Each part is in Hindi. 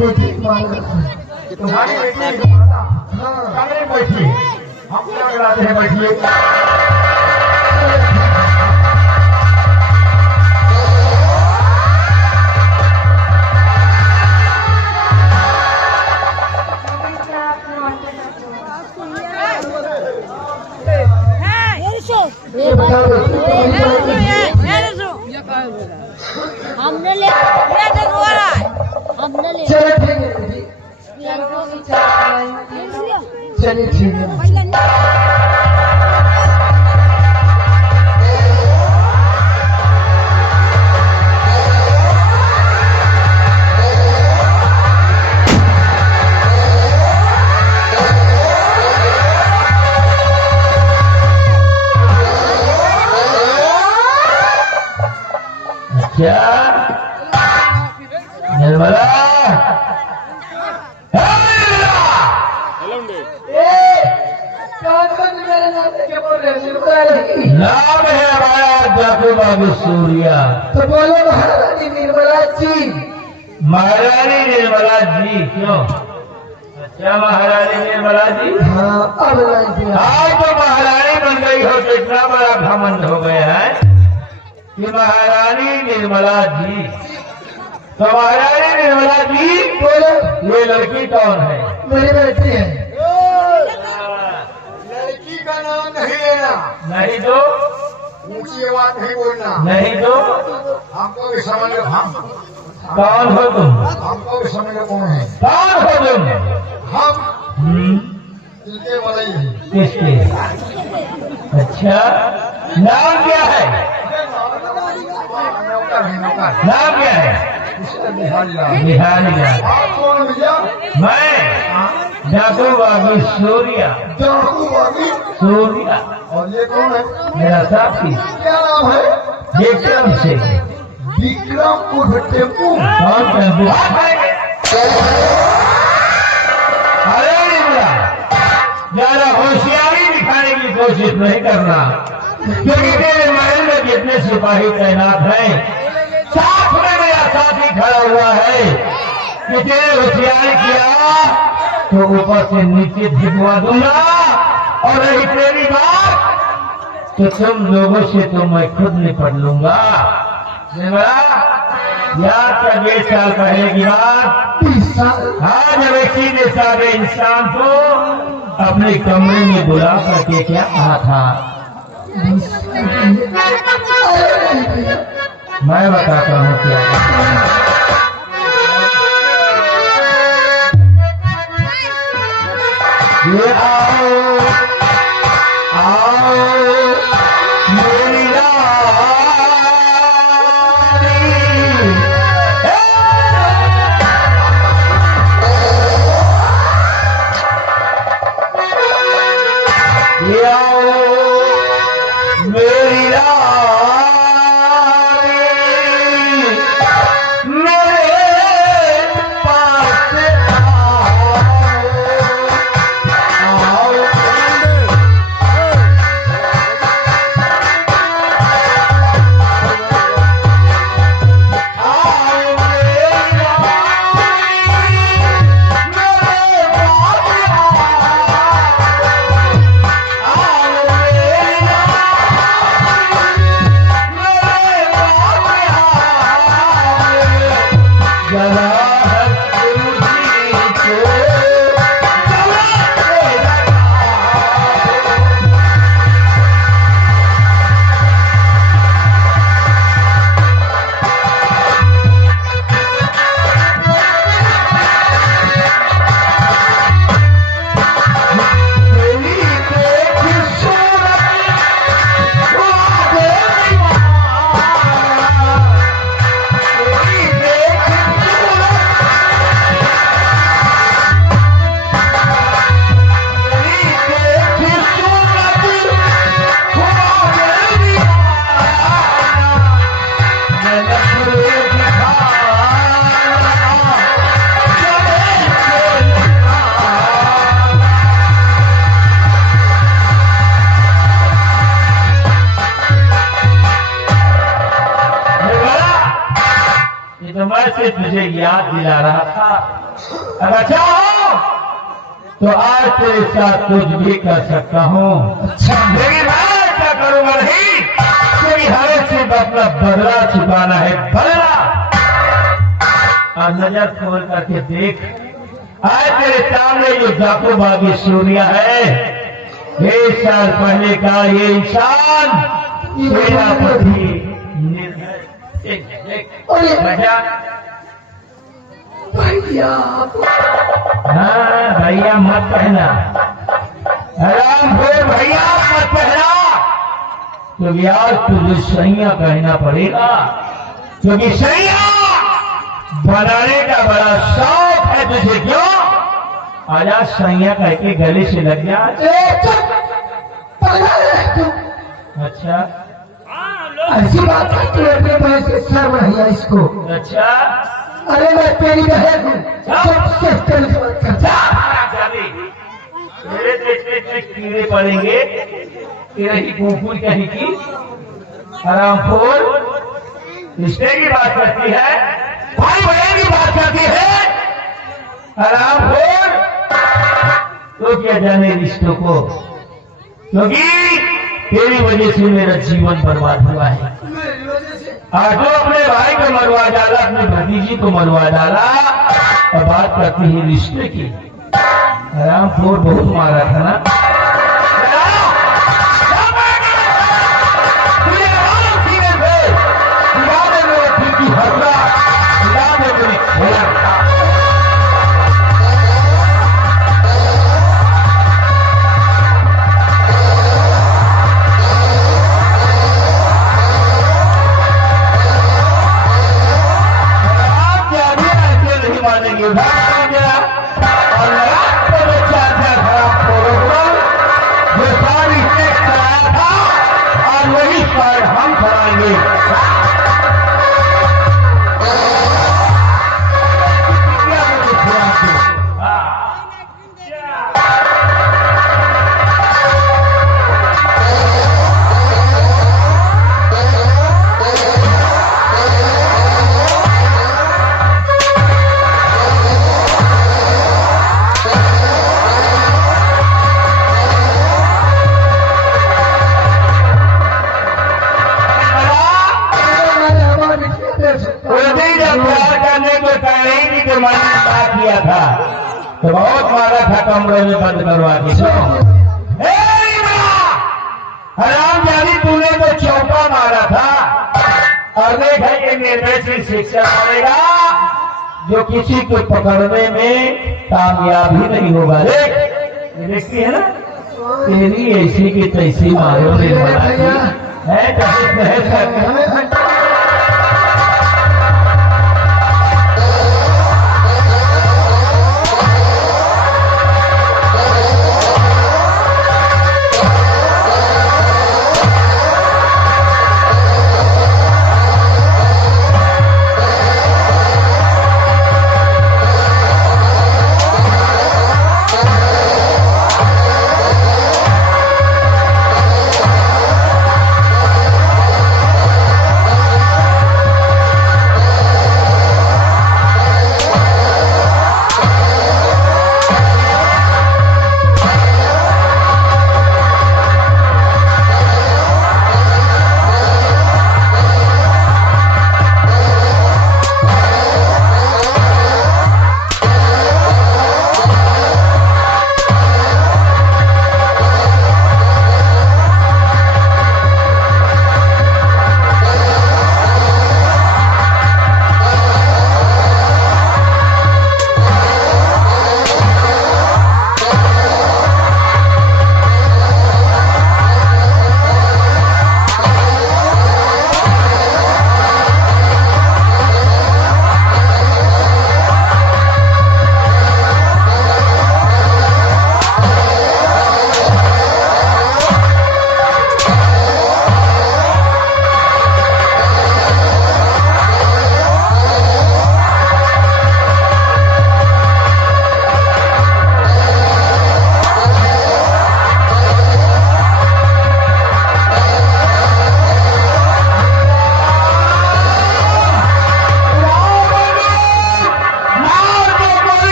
बेटी तुम्हारी बेटी कमरे में बैठी हम क्या कराते हैं बैठिए। हमने ले हमने ले चलो ठीक है चलिए ठीक है। क्या निर्मला नाम है हमारा जाकू बाबू सूर्या। तो बोलो महारानी निर्मला जी। महारानी निर्मला जी क्यों? अच्छा महारानी निर्मला जी। हाँ अब नहीं दिया। आज तो महारानी बन गई हो तो इतना बड़ा घमंड हो गया है कि महारानी निर्मला जी। तो महारानी निर्मला जी बोलो ये लड़की कौन है? मेरी बेटी है। लड़की का नाम नहीं लेना, नहीं तो ऊंची आवाज नहीं बोलना। नहीं तो हमको भी समझ लो, हम कौन हो तुम? हमको भी समझ लो कौन है। कौन हो तुम? हम हम्म, इनके वाले ही हैं। किसके? अच्छा नाम क्या है? नौकर है, नौकर। नाम क्या है? इसका बिहारी लाल। बिहारी लाल। आप कौन भैया? मैं जाकू बाबू सूर्या। जाकू बाबू। सूर्या और ये कौन है? मेरा साथी क्या नाम है? विक्रम से। विक्रम उर्फ टेम्पू। कौन टेम्पू? अरे निर्मला ज्यादा होशियारी दिखाने की कोशिश नहीं करना, क्योंकि तेरे महल में जितने सिपाही तैनात हैं साथ में मेरा साथी खड़ा हुआ है कि तेरे होशियारी किया तो ऊपर से नीचे धिकवा दूंगा। और रही तेरी बात तो तुम लोगों से तो मैं खुद निपट लूंगा। निर्मला याद कर 20 साल पहले की बात। हाँ जब एक सीधे साधे इंसान को अपने कमरे में बुला करके क्या कहा था? मैं बताता हूँ क्या। ये आओ आओ मेरी रानी, ये आओ मेरी रानी, मेरे पास आओ। तो मैं सिर्फ मुझे याद दिला रहा था अगर चाहो तो आज तेरे साथ कुछ भी कर सकता हूँ। अच्छा लेकिन मैं ऐसा करूंगा नहीं, क्योंकि हमें सिर्फ अपना बदला चुकाना है, बदला। और नजर खोल करके देख, आज तेरे सामने जो जाको बागी सूर्या है, 1 साल पहले का ये इंसान सेनापति निर्भय। अरे भैया, भैया हाँ भैया मत कहना, आराम से भैया मत कहना, क्योंकि आज तुझे सैया कहना पड़ेगा, क्योंकि सैया बनाने का बड़ा शौक है तुझे। क्यों? आजा सैया कह के गले से लग जा। ए चुप, पागल है तू। अच्छा ऐसी बात है तू अपने भाई से शर्म नहीं है इसको। अच्छा, अरे मैं तेरी बहन हूँ, सबसे तेरी बात कर। जा मेरे देश में कीड़े पड़ेंगे, तेरे की कुकुर कहीं की आरामखोर रिश्ते की बात करती है, भाई बहन की बात करती है, आरामखोर। तो क्या जाने रिश्तों को, क्योंकि तेरी वजह से मेरा जीवन बर्बाद हुआ है। आज तो अपने भाई को मरवा डाला, अपने भतीजी को मरवा डाला, और बात करती है रिश्ते की। आरामखोर बहुत मारा था ना। हम कराएंगे। किया था तो बहुत मारा था, कमरे में बंद करवा के। हराम जानी तूने तो चौका मारा था, और देख ये निर्णय से शिक्षा मिलेगा जो किसी को पकड़ने में कामयाब ही नहीं होगा। देख ये देखती है ना, तेरी ऐसी की तैसी मारो निर्मला है।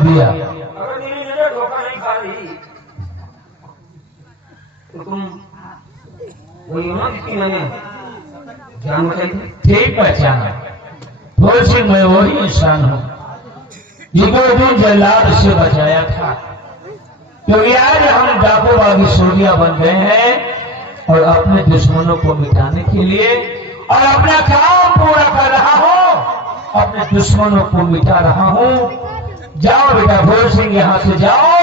दिया। अगर मेरी नजर धोखा नहीं खा रही तो तुम वही हो जिसकी मैंने जान बचाई थी। ठीक पहचाना, फूल सिंह मैं वही इंसान हूँ जिसको तुम जल्लाद से बचाया था, क्योंकि आज हम डाकू बागी सूर्या बन गए हैं और अपने दुश्मनों को मिटाने के लिए और अपना काम पूरा कर रहा हूँ, अपने दुश्मनों को मिटा रहा हूँ। जाओ बेटा फूल सिंह, यहाँ से जाओ,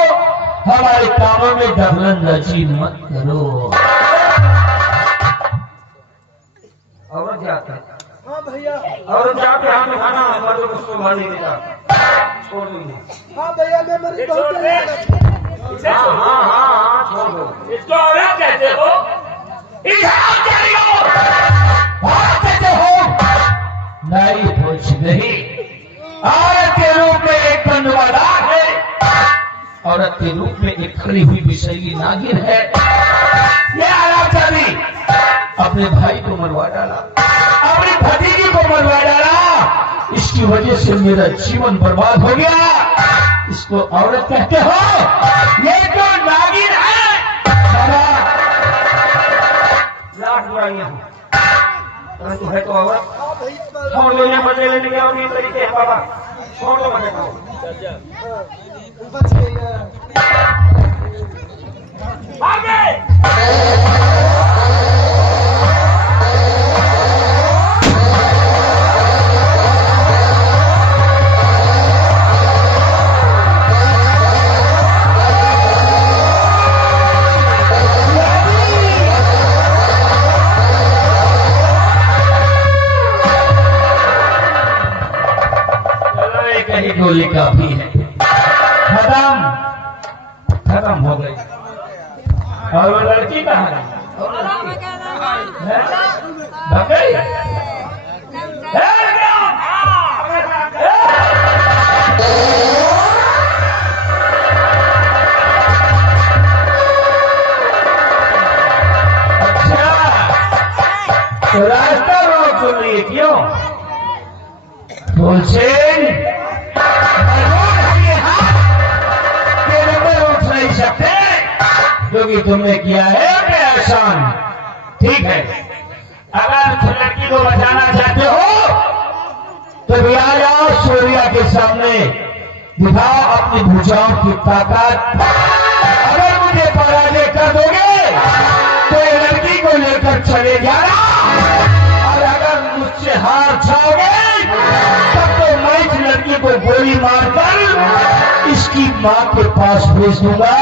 हमारे कामों में दखलंदाजी मत करो। औरत जाते हाँ भैया, औरत जाते हम खाना मर्द को संभाल नहीं देता, छोड़ दीजिए। हाँ भैया, मैं मरी बहुत याद आती है। हाँ हाँ हाँ हाँ छोड़ दो। इसको औरत कहते हो? कहते हो नहीं पूछ नहीं। औरत के रूप में एक बंदवादार है, औरत के रूप में एक खड़ी हुई विषैली नागिन है। ये आराचारी अपने भाई को मरवा डाला, अपनी भतीजी को मरवा डाला, इसकी वजह से मेरा जीवन बर्बाद हो गया। इसको औरत कहते हो? ये तो नागिन है। लाख बुराइयां हैं, परंतु है तो औरत। हाँ भैया, छोड़ दो, ये बदले लेने के और ये तरीके हैं बाबा, छोड़ दो बदले को। बच गई है। आगे कहीं गोली काफी है, खत्म खत्म हो गई। और वो लड़की कहाँ है? भाग गई? अच्छा, तो रास्ता रोक सुन रही है क्यों? फूल सिंह नहीं सकते, क्योंकि तुमने किया है अपने एहसान। ठीक है, अगर तुम लड़की को बचाना चाहते हो तो भी आ जाओ सूर्या के सामने, दिखाओ अपनी भुजाओं की ताकत। अगर मुझे पराजय कर दोगे तो ये लड़की को लेकर चले जाना, और अगर मुझसे हार जाओगे तब तो मैं इस लड़की को गोली मारकर इसकी मां के पास भेज दूंगा।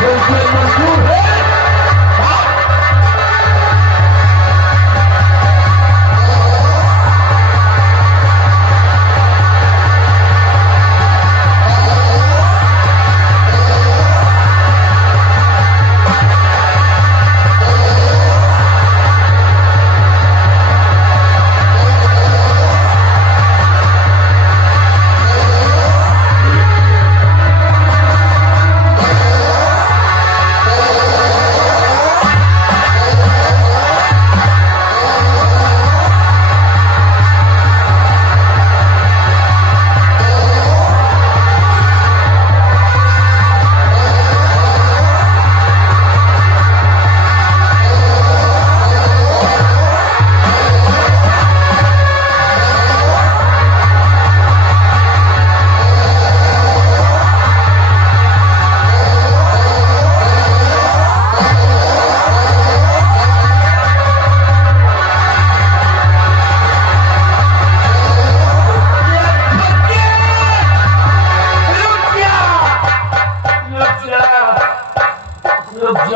मंजूर है?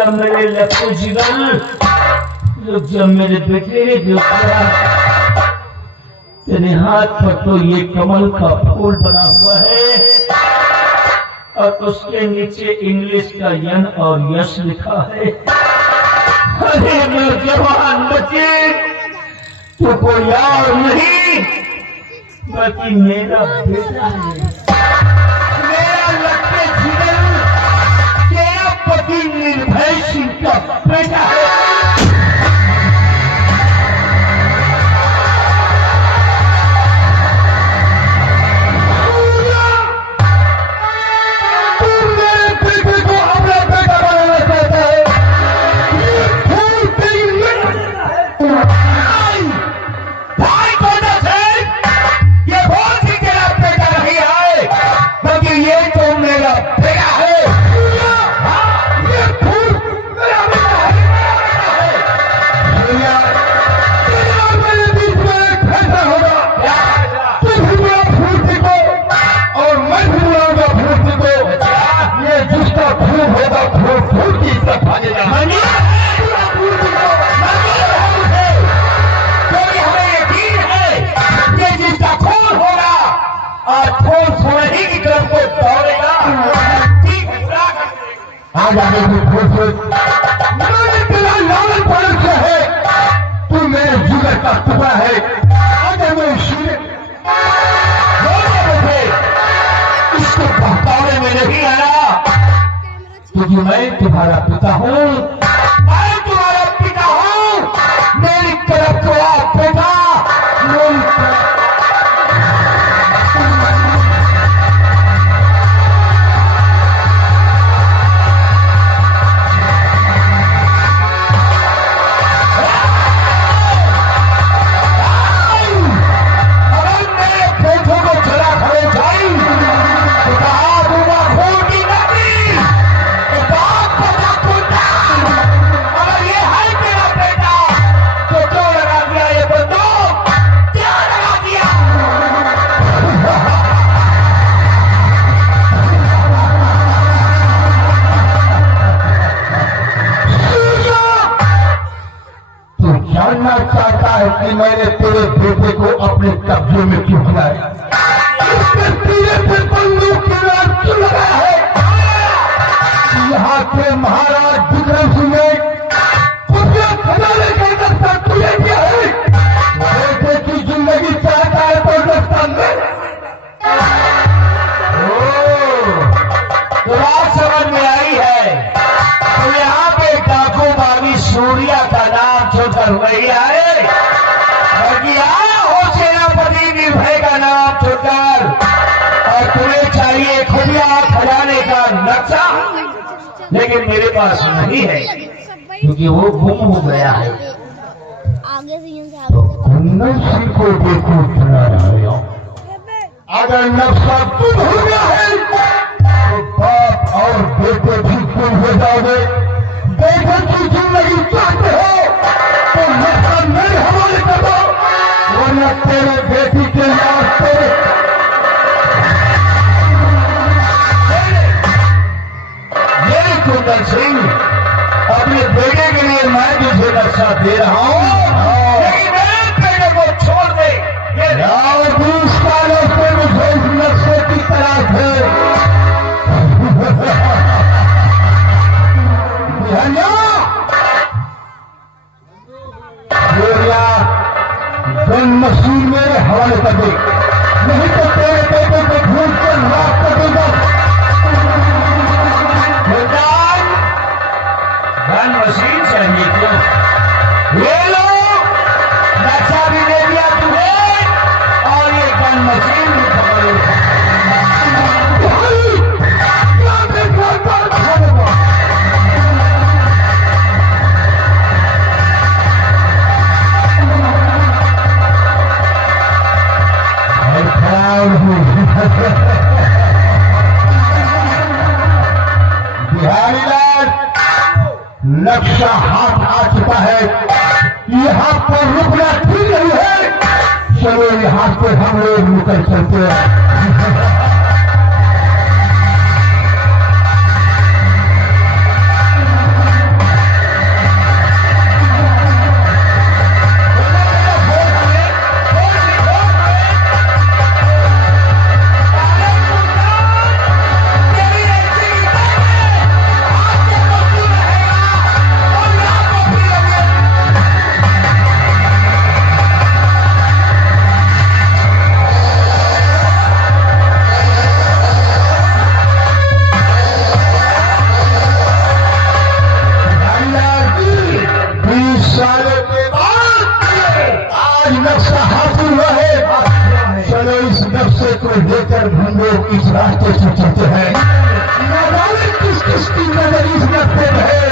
मेरे लक्ष्य जीवन, रुक जा मेरे बेटे, तेरे हाथ पर तो ये कमल का फूल बना हुआ है और उसके नीचे इंग्लिश का यन और यश लिखा है। अरे मेरे जवान बच्चे, तो कोई और नहीं बल्कि मेरा बेटा है, मेरा लक्ष्य जीवन, तेरा पति निर्भय सिंह का बेटा है। और खून सोने की तरफ को दौड़ेगा। आज आगे की फुर्सत मैंने तेरा लालन पालन किया है, तू मेरे जिगर का टुकड़ा है। अगर मैं इसको बहकाने में नहीं आया, क्योंकि मैं तुम्हारा पिता हूँ, मैं तुम्हारा पिता हूँ। मेरी तरफ तो आप बेटा, मेरी तरफ चाहता है कि मैंने तेरे बेटे को अपने कब्जे में क्यों किया है, इसके सीने पे बंदूक के नाम क्यों लगाया है। यहाँ के महाराज विक्रम सिंह ने खुफिया खजाने का दस्ता तुझे किया है। बेटे की जिंदगी चाहता है तो दस्ता में तो बात समझ में आई है। तो यहाँ पे डाकू बागी सूर्या का नाम छोड़कर वही आए, बाकी आया हो सेनापति निर्भय का नाम छोड़कर, और तुम्हें चाहिए खुफिया खजाने का नक्शा, लेकिन मेरे पास नहीं है क्योंकि वो गुम हो गया है। आगे से तो कुंदन सिंह को देखो इतना रहा, अगर नक्शा गुम हो गया है तो बाप और बेटे भी गुम हो जाओगे। बेटे की जिंदगी चाहते हो तो नक्शा मेरे हवाले कर दो, वरना तेरे बेटी के नाम तेरे मेरे कुंदन सिंह अपने बेटे के लिए मैं तुझे नक्शा दे रहा हूँ, लेकिन मेरे बेटे को छोड़ दे। और 20 सालों से मुझे इस नक्शे की तलाश है। गन मशीन मेरे हवाले कर दे, नहीं तो तेरे बेटे को ढूंढ कर माफ कर दूंगा। गन मशीन चाहिए क्यों? ले लो, नक्शा भी दे दिया तुम्हें और ये गन मशीन भी पकड़ लो। बिहारीलाल, नक्शा हाथ आ चुका है, यहाँ पर रुकना ठीक नहीं है। चलो यहाँ से हम लोग निकल चलते हैं। लेकर हम लोग इस रास्ते से चलते हैं। न जाने किस किस की नजर इस रास्ते में है।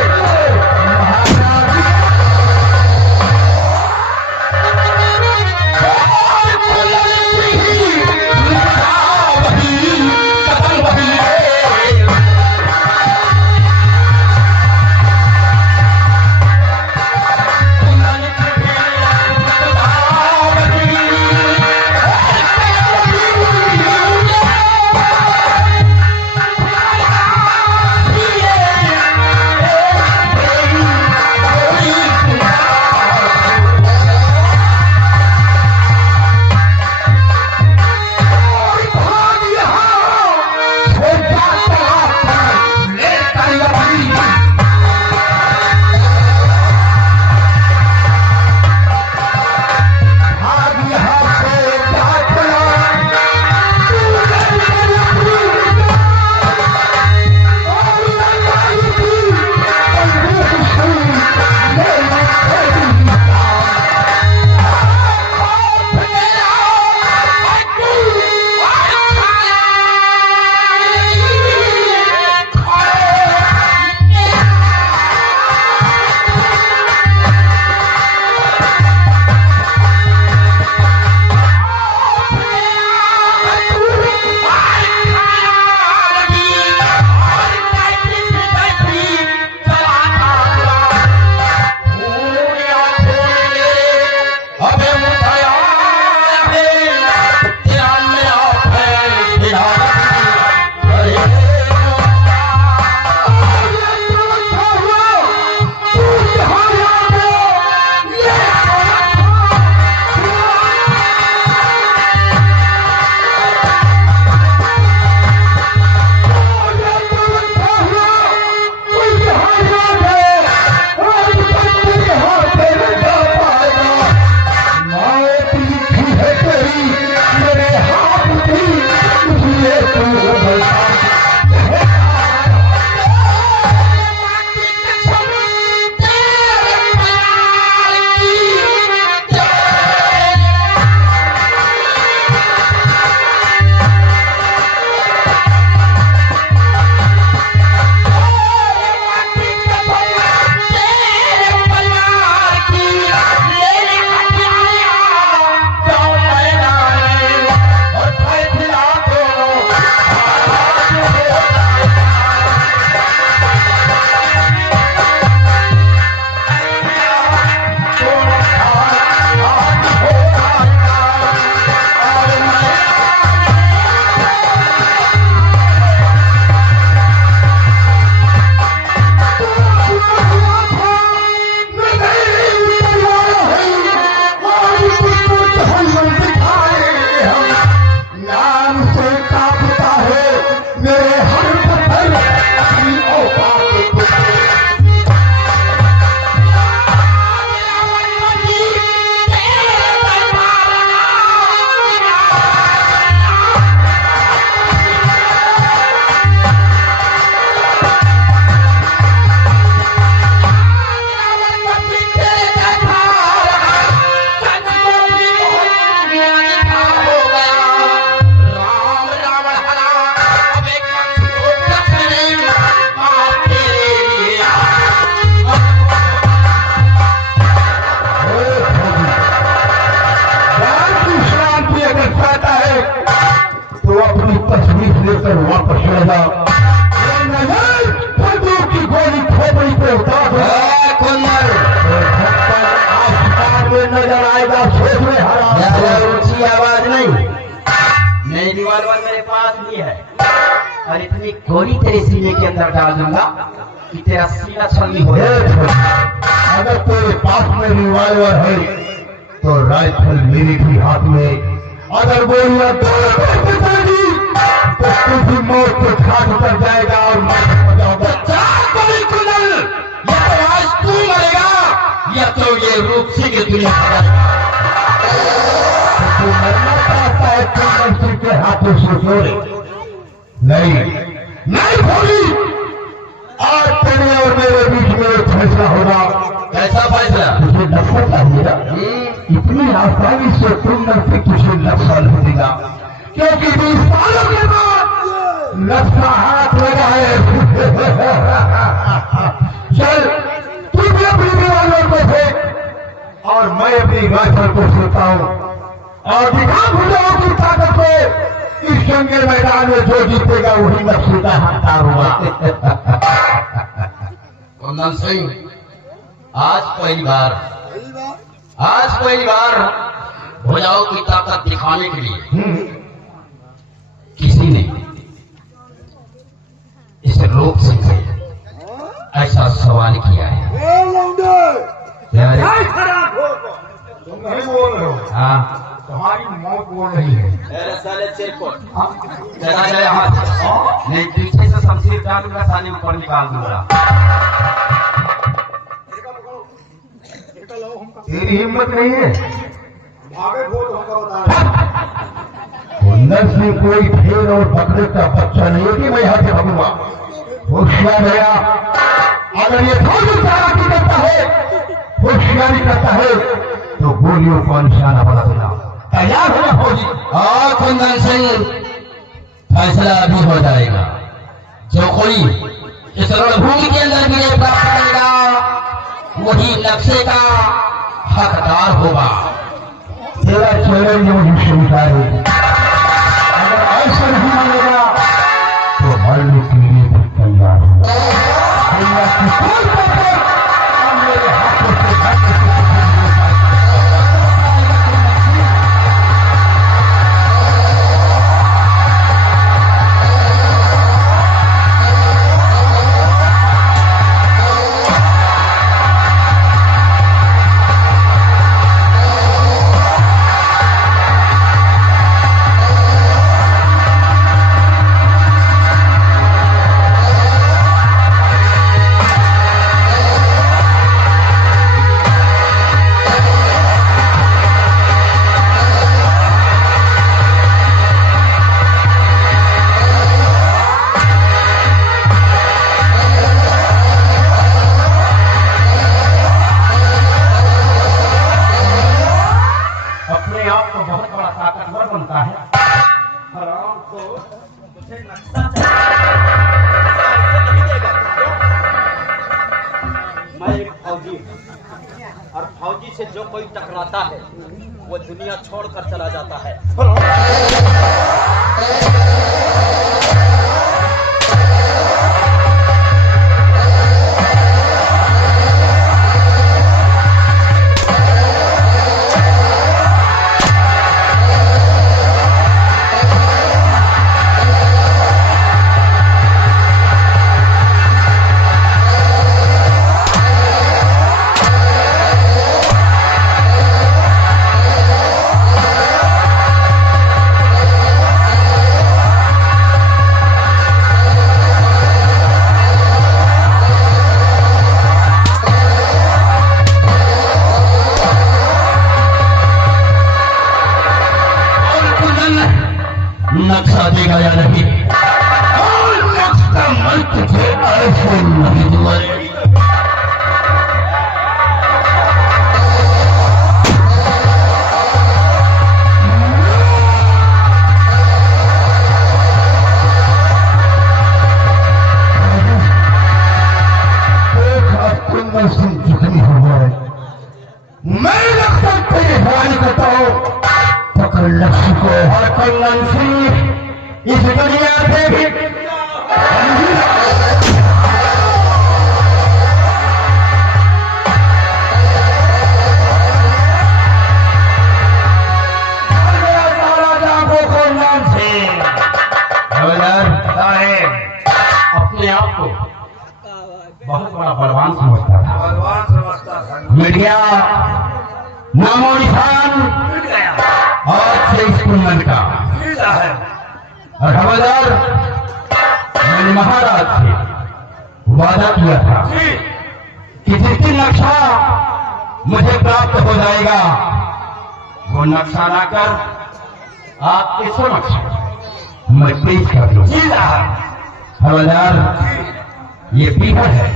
अपनी तस्वीर लेकर वापस चले जाओ। बंदूक की गोली खोपड़ी पे उतार दो। आसमान में नजर आएगा सोच में हरा ऊंची आवाज नहीं, नई रिवॉल्वर मेरे पास भी है और इतनी गोली तेरे सीने के अंदर डाल दूंगा कि तेरा सीना छलनी हो जाए। अगर तेरे पास में रिवॉल्वर है तो राइफल मेरे भी हाथ में। अगर गोलियां दौड़ेगी तो तू भी मौत के घाट उतर जाएगा और मैं हो जाऊंगा। या तो आज तू मरेगा या तो ये रूप सिंह दुनिया तू मरना चाहता है कुंदन सिंह के हाथों से जोड़े। नहीं होगी। आज तेरे और मेरे बीच में एक फैसला होगा। कैसा फैसला? तुझे नफरत चाहिए ना? इतनी आसानी से कुंदन सिंह तुझे नफरत नहीं देगा, क्योंकि 20 सालों के बाद नक्शा हाथ लगा है। चल तू भी अपनी दीवारों को फेंक और मैं अपनी राइफल को फेंकता हूं और दिखा भुजाओं की ताकत को। इस जंग के मैदान में जो जीतेगा वही नक्शे का हकदार होगा। कुंदन सिंह, आज पहली बार भुजाओं की ताकत दिखाने के लिए किसी ने इस रूप सिंह से ऐसा सवाल किया है। तुम नहीं बोल रहे हो? हाँ, तुम्हारी मौत बोल रही है। चला जाए हाथ नहीं, पीछे से शमशीर डालूंगा, साले ऊपर निकाल दूंगा। तेरी हिम्मत नहीं है? भागे भूत हमको बता। कुंदन सिंह कोई भेड़ और बकरे का बच्चा नहीं है कि मैं यहाँ से भागूंगा। होशियार गया, अगर ये फौजी चालाकी करता है, होशियारी करता है तो गोलियों को निशाना बना देना। तैयार होना फौजी। और कुंदन सिंह, फैसला अभी हो जाएगा। जो कोई इस रणभूमि के अंदर विजय प्राप्त करेगा वही नक्शे का हकदार होगा। तेरा चैलेंज मुझे स्वीकार है। अगर ऐसा नहीं मिलेगा तो मरने के लिए भी तैयार हो। मेरे हाथों से और फौजी से जो कोई टकराता है वो दुनिया छोड़कर चला जाता है। नक्शा देगा या नहीं? नक्शा मैं तुझे ऐसे नहीं दूंगा। कुंदन सिंह जितनी हुआ है मैं लक्ष्य तेरी हवाई करता हूँ। पकड़ लक्ष्य को। और कुंदन सिंह इस दुनिया से भी अपने आप को बहुत बड़ा बलवान समझता था। भगवान समझता था। मिट गया नामो निशान मिट गया। और से इस कुंदन का। मिला है। और खबरदार, मैंने महाराज से वादा किया था जी। कि जिस दिन नक्शा मुझे प्राप्त हो जाएगा, वो नक्शा लाकर आपके समक्ष मैं पेश कर दूं। जी रहा। खबरदार, ये पीहर है।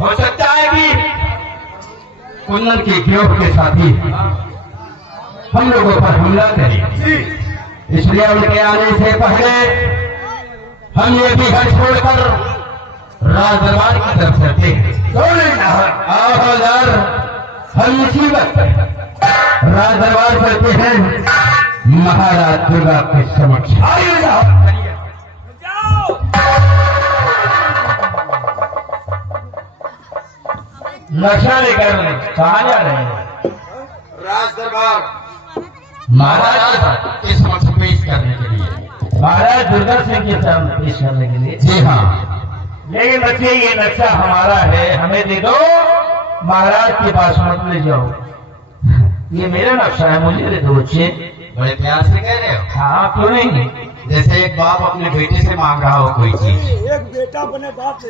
हो सकता है कि कुंदन के गिरोह के साथी हम लोगों पर हमला करें, जी। इसलिए उनके आने से पहले हम ये भी घर छोड़कर राज दरबार की तरफ चलते हैं। खबरदार, हम इसी वक्त राज दरबार चलते हैं महाराज दुर्गा के समक्ष। आइए जाओ। नक्शा लेकर कहाँ जा रहे हैं? राज दरबार। महाराज के समक्ष पेश करने के लिए। महाराज दुर्गा सिंह के सामने पेश करने के लिए। जी हाँ। लेकिन बच्चे, ये नक्शा हमारा है, हमें दे दो। महाराज के पास मत ले जाओ। ये मेरा नक्शा है, मुझे दे दो बच्चे। बड़े प्यार से कह रहे हो, हाँ, क्यों नहीं? जैसे एक बाप अपने बेटे से मांग रहा हो कोई चीज। एक बेटा बने बाप से।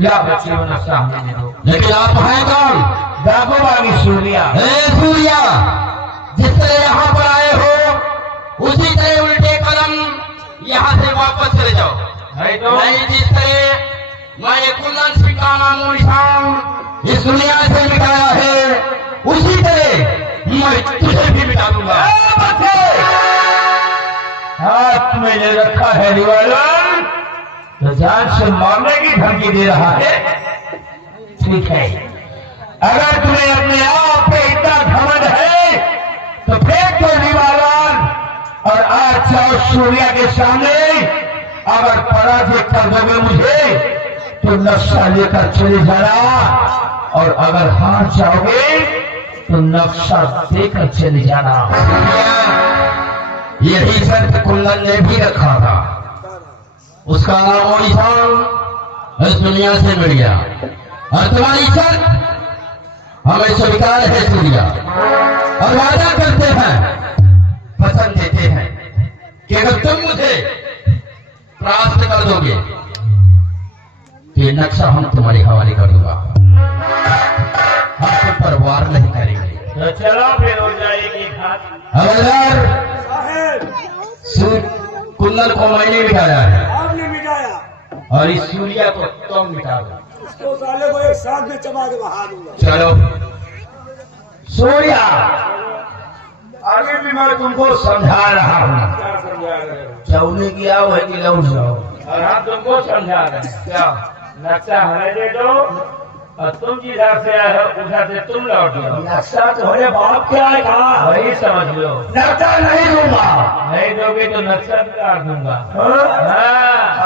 या बच्चे, वो नक्शा हमें दे दो। लेकिन आप हैं कौन? डाको बागी सूर्या। हे सूर्या, जिस तरह यहाँ पर आए हो उसी तरह उल्टे कदम यहाँ से वापस चले जाओ। नहीं तो नहीं, जिस तरह मैं ये कुंदन सिंह का नामो निशान इस दुनिया से मिटाया है, उसी तरह मैं तुझे भी मिटा दूंगा। हाथ में ले रखा है रिवॉल्वर, तो जान से मारने की धमकी दे रहा है। ठीक है, अगर तुम्हें अपने आप पे इतना घमंड है तो फेंक दो रिवॉल्वर और आज जाओ सूर्या के सामने। अगर पराजित कर दोगे मुझे तो नक्शा लेकर चले जाना, और अगर हार जाओगे तो नक्शा देकर चले जाना। यही शर्त कुंदन ने भी रखा था। उसका नामो निशान इस दुनिया से मिल गया, और तुम्हारी शर्त हमें स्वीकार है सूर्या, और वादा करते हैं, वचन देते हैं कि अगर तुम मुझे प्राप्त कर दोगे तो ये नक्शा हम तुम्हारे हवाले कर दूंगा। हम तुम पर वार नहीं करेंगे। तो चलो फिर हो जाएगी घात। खबरदार, साहेब, कुंदन को मैंने मिटाया है, आपने मिटाया। और इस सूर्या को तुम मिटा दो। इसको साले को एक साथ में चबा के बहा दूंगा। चलो सूर्या, आगे भी मैं तुमको समझा रहा हूँ। क्या समझा रहे हो? चौने की आओ है कि लौट जाओ, और हम तुमको समझा रहे हैं। क्या नक्शा हमें दे दो, और तुम जिधर से आए हो उधर से तुम लौट जाओ। नक्शा तुम्हारे बाप क्या है, कहा वही समझ लो। नक्शा नहीं दूंगा। नहीं दोगे तो नक्शा काट दूंगा।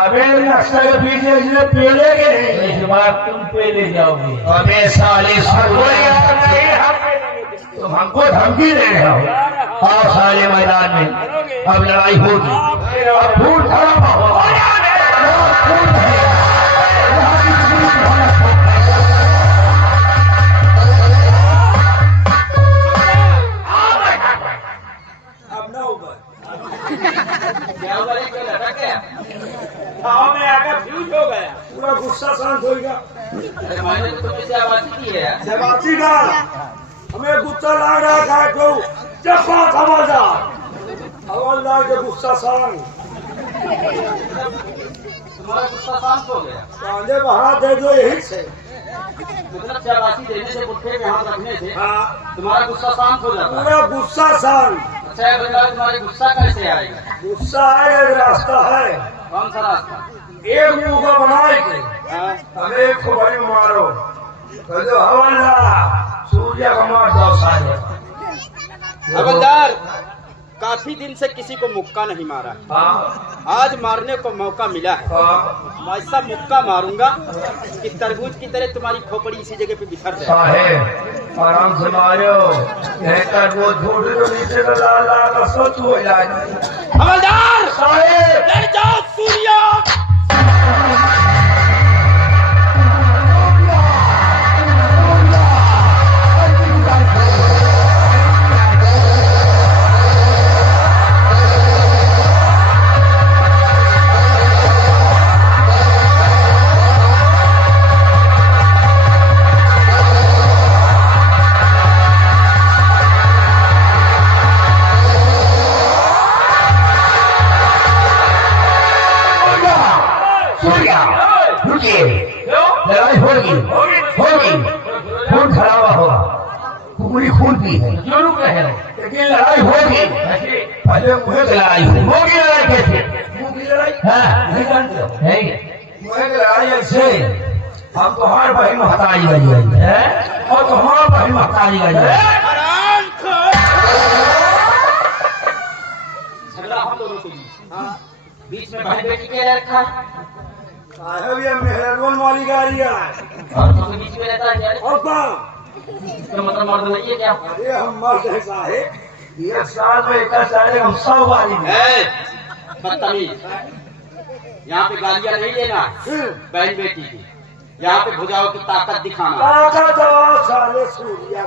अबे नक्शा के पीछे इसलिए पेलेगे नहीं, इस बार तुम पेले जाओगे। अबे साले, तुम हमको धमकी दे रहे हो। आओ साले मैदान में, अब लड़ाई होगी। अब खून खराब होगा। अब ना ऊपर। क्या हुआ रे, कोई लटक गया? गाँव में आकर फ्यूज हो गया, पूरा गुस्सा शांत हो गया। अरे मैंने तो तुमसे आवाज़ की है। जबाती का हमें गुस्सा लग रहा था तो जब बात हवलदार के गुस्सा शांत। तुम्हारा गुस्सा शांत हो गया, कांधे पर हाथ दे दो, यही से। मतलब शाबाशी देने से, गुस्से में हाथ रखने से हाँ, तुम्हारा गुस्सा शांत हो जाता है। पूरा गुस्सा शांत। अच्छा ये बताओ, तुम्हारे गुस्सा कैसे आएगा? गुस्सा आएगा, एक रास्ता है। कौन सा रास्ता? एक मुंह को बनाए के हमें एक को बड़ी मारो, तो जो हवलदार सूर्य को मार दो साले। हवलदार, काफी दिन से किसी को मुक्का नहीं मारा है। हाँ आज मारने को मौका मिला है। हाँ मैं ऐसा मुक्का मारूंगा कि तरबूज की तरह तुम्हारी खोपड़ी इसी जगह पे बिखर जाए। साहेब आराम से मारो, नहीं तो वो झूठ जो नीचे का लाल लाल का सोच हो जाए। हवलदार साहेब ले जाओ सूर्या। लड़ाई होगी खून खराबा होगा, कुकुरी खून पी है जरूर कहे, लेकिन लड़ाई होगी। पहले मुँह की लड़ाई होगी। लड़ाई कैसे? मुँह की लड़ाई नहीं जानते हो? नहीं, मुँह की लड़ाई ऐसे हम तुम्हारे बहन महतारी गई है और तुम्हारा बहन महतारी गई है। झगड़ा हम दोनों के बीच। हाँ, बीच में बहन बेटी के रखा है। साहब ये मेहरबान वाली गाड़ी है और तो के बीच में रहता है क्या? और क्या? तो मतलब मर्द नहीं है क्या? अरे हम मर्द है साहेब, एक साल में एक साल हम 100 बारी में बदतमीज, यहाँ पे गालियाँ नहीं लेना बहन बेटी की, यहाँ पे भुजाओं की ताकत दिखाना। ताकत और साले सूर्या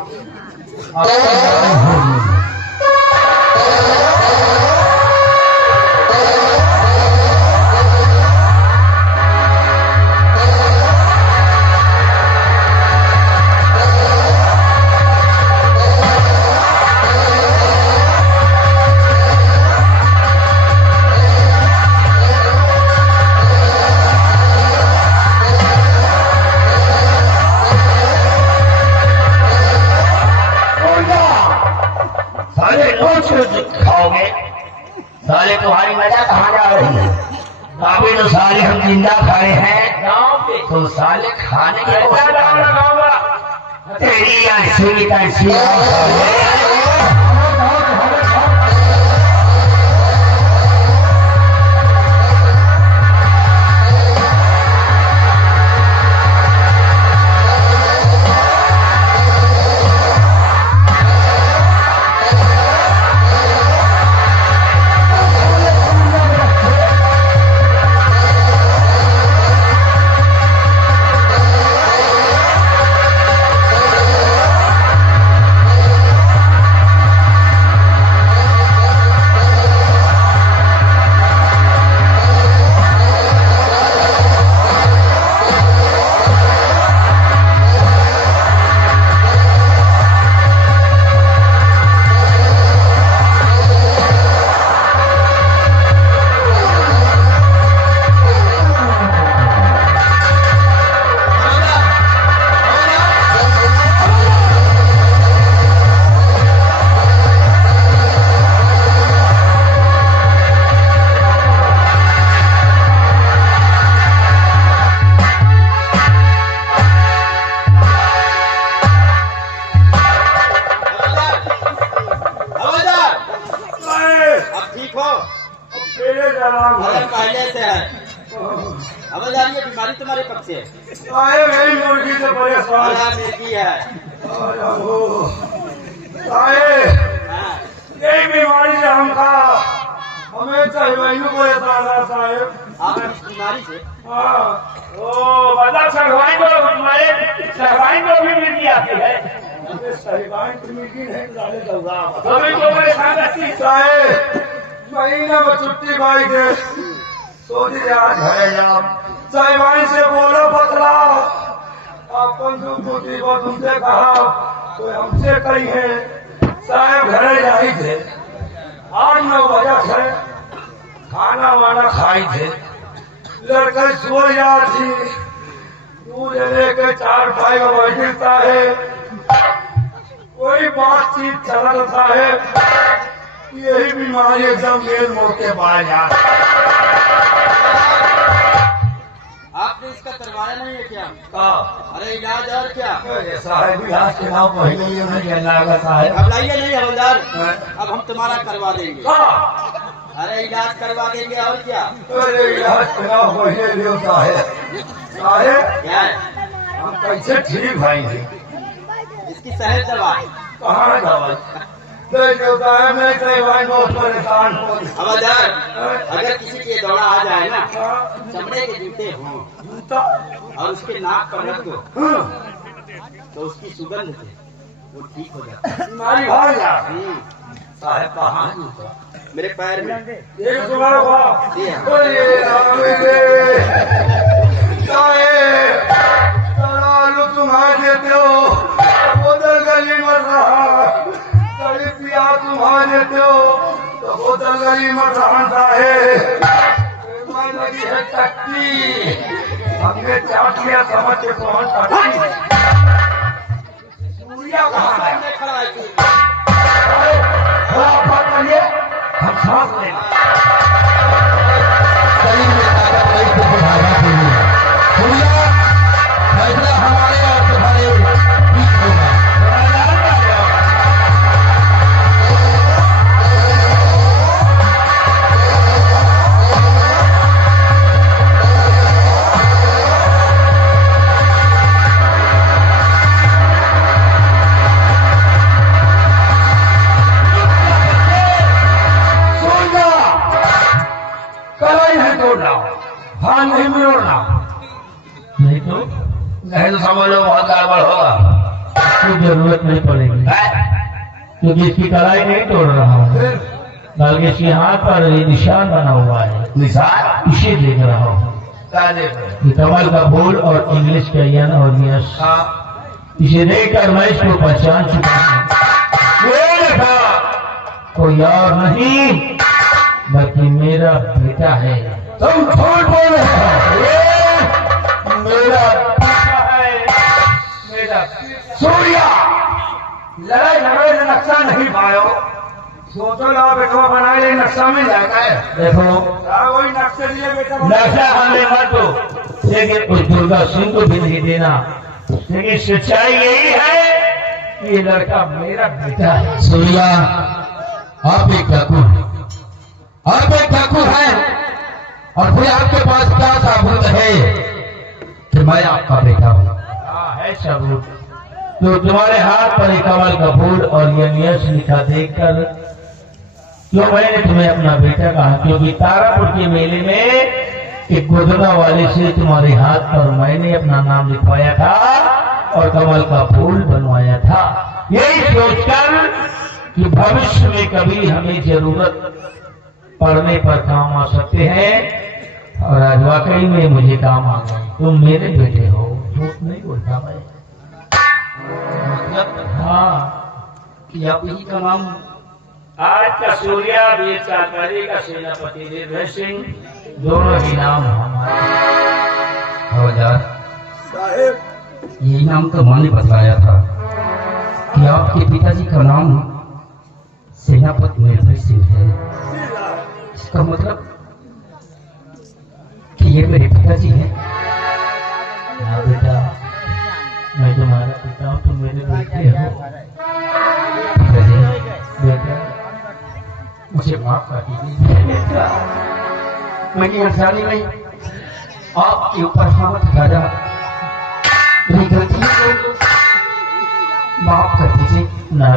खाओगे। साले तुम्हारी मजा कहाँ जा रही है? अभी तो साले हम जिंदा खड़े हैं तो साले खाने की कोशिश कर रहे हैं। तेरी ऐसी पहले से है। हवलदार ये बीमारी तुम्हारे कब से है? मेरी मुर्गी से परेशान मुर्गी है। यही बीमारी से हम खा हमें चाहिए परेशान है साहेब। आप इस बीमारी से? हाँ मतलब सरवाइन को भी मिर्गी आती है। साहिबान की मीटिंग है साले दौरा को परेशान रखती साहेब महीने में छुट्टी भाई थे सोची आज घरे जाओ साहिबान से बोलो बतलाओ अपन तुमसे कहा तो हमसे कही है साहेब घरे जाई थे 8-9 बजे थे खाना वाना खाई थे लड़के सो जाती दूध लेके 4 भाई बैठता है कोई बातचीत चलता है यही बीमारी एकदम मेल मोड़ के बाहर जा। आप आपने इसका करवाया नहीं है क्या? का अरे इलाज और क्या? अरे साहब इलाज के नाम पहले ही उन्हें कहना होगा साहब। घबराइए नहीं हवलदार, अब हम तुम्हारा करवा देंगे। का अरे इलाज करवा देंगे और क्या? अरे इलाज के नाम पहले ही होता है साहब। क्या है? हम कैसे ठीक भाई इसकी सहज दवा है। कहाँ दवाई नहीं होता है, मैं कई भाई बहुत परेशान हो। हवलदार, अगर किसी के दौड़ा आ जाए ना, चमड़े के जूते हों जूता और उसके नाक पर रख दो तो उसकी सुगंध से वो ठीक हो जाता है। बीमारी भाग जा हम्म, साहब। कहाँ है जूता? मेरे पैर में। एक सुना हुआ जी हाँ। अरे राम रे साहब, आलू तुम्हारे देते हो बोतल गली मर रहा, कड़ी पिया तुम्हारे देते हो तो बोतल गली मर रहा है। मैं लगी है टट्टी, हमने चाट लिया समझ के पहुंच टट्टी। सूर्या कहाँ है? सामने खड़ा है तू। थोड़ा बात करिए, हम सांस लें। शरीर में ताकत नहीं तो बढ़ाना चाहिए। सूर्या, फैसला हमारे और तुम्हारे बीच होगा। हाँ नहीं मिलोना, नहीं तो नहीं तो समझ लो बहुत गड़बड़ होगा। कोई जरूरत नहीं पड़ेगी, क्योंकि इसकी कलाई नहीं तोड़ रहा हूँ, बल्कि इसके हाथ पर ये निशान बना हुआ है, निशान इसे देख रहा हूँ। क्या देख रहे? ये कमल का फूल और इंग्लिश का यन और यश, हाँ इसे देखकर मैं इसको पहचान चुका हूँ। ये देखा कोई और नहीं बल्कि मेरा बेटा है। तुम झूठ बोल रहे हो। ये मेरा बेटा है, मेरा सूर्या। लड़ाई झगड़े से नक्शा नहीं पायो, सोचो ना बेटवा बनाए ले नक्शा में जाता है। देखो वही नक्शे लिए बेटा नक्शा हमें मत दो, लेकिन उस दुर्गा सिंह को भी नहीं देना, लेकिन सच्चाई यही है कि ये लड़का मेरा बेटा है। सूर्या, आप एक ठाकुर हैं, आप एक ठाकुर हैं, और फिर आपके पास क्या सबूत है कि मैं आपका बेटा हूँ? हाँ है सबूत, तो तुम्हारे हाथ पर एक कमल का फूल और यश लिखा देखकर क्यों मैंने तुम्हें अपना बेटा कहा, क्योंकि तारापुर के मेले में एक गोदना वाले से तुम्हारे हाथ पर मैंने अपना नाम लिखवाया था और कमल का फूल बनवाया था, यही सोचकर कि भविष्य में कभी हमें जरूरत पड़ने पर काम आ सकते हैं, और आज वाकई में मुझे काम आ गए। तुम मेरे बेटे हो, झूठ नहीं बोलता मैं। हाँ, कि आप ही का नाम आज का सूर्या वीर चाकरी का सेनापति निर्भय सिंह, दोनों ही नाम हमारे। हवलदार, साहेब यही नाम तो माँ ने बतलाया था कि आपके पिताजी का नाम सेनापति निर्भय सिंह है। इसका मतलब कि ये मेरे पिताजी हैं। हाँ बेटा, मैं तुम्हारा पिता हूँ, तुम मेरे बेटे हो। पिताजी, बेटा मुझे माफ कर दीजिए। मैंने अनजाने में आपके ऊपर हाथ उठाया, मेरी गलतियों को माफ कर दीजिए। ना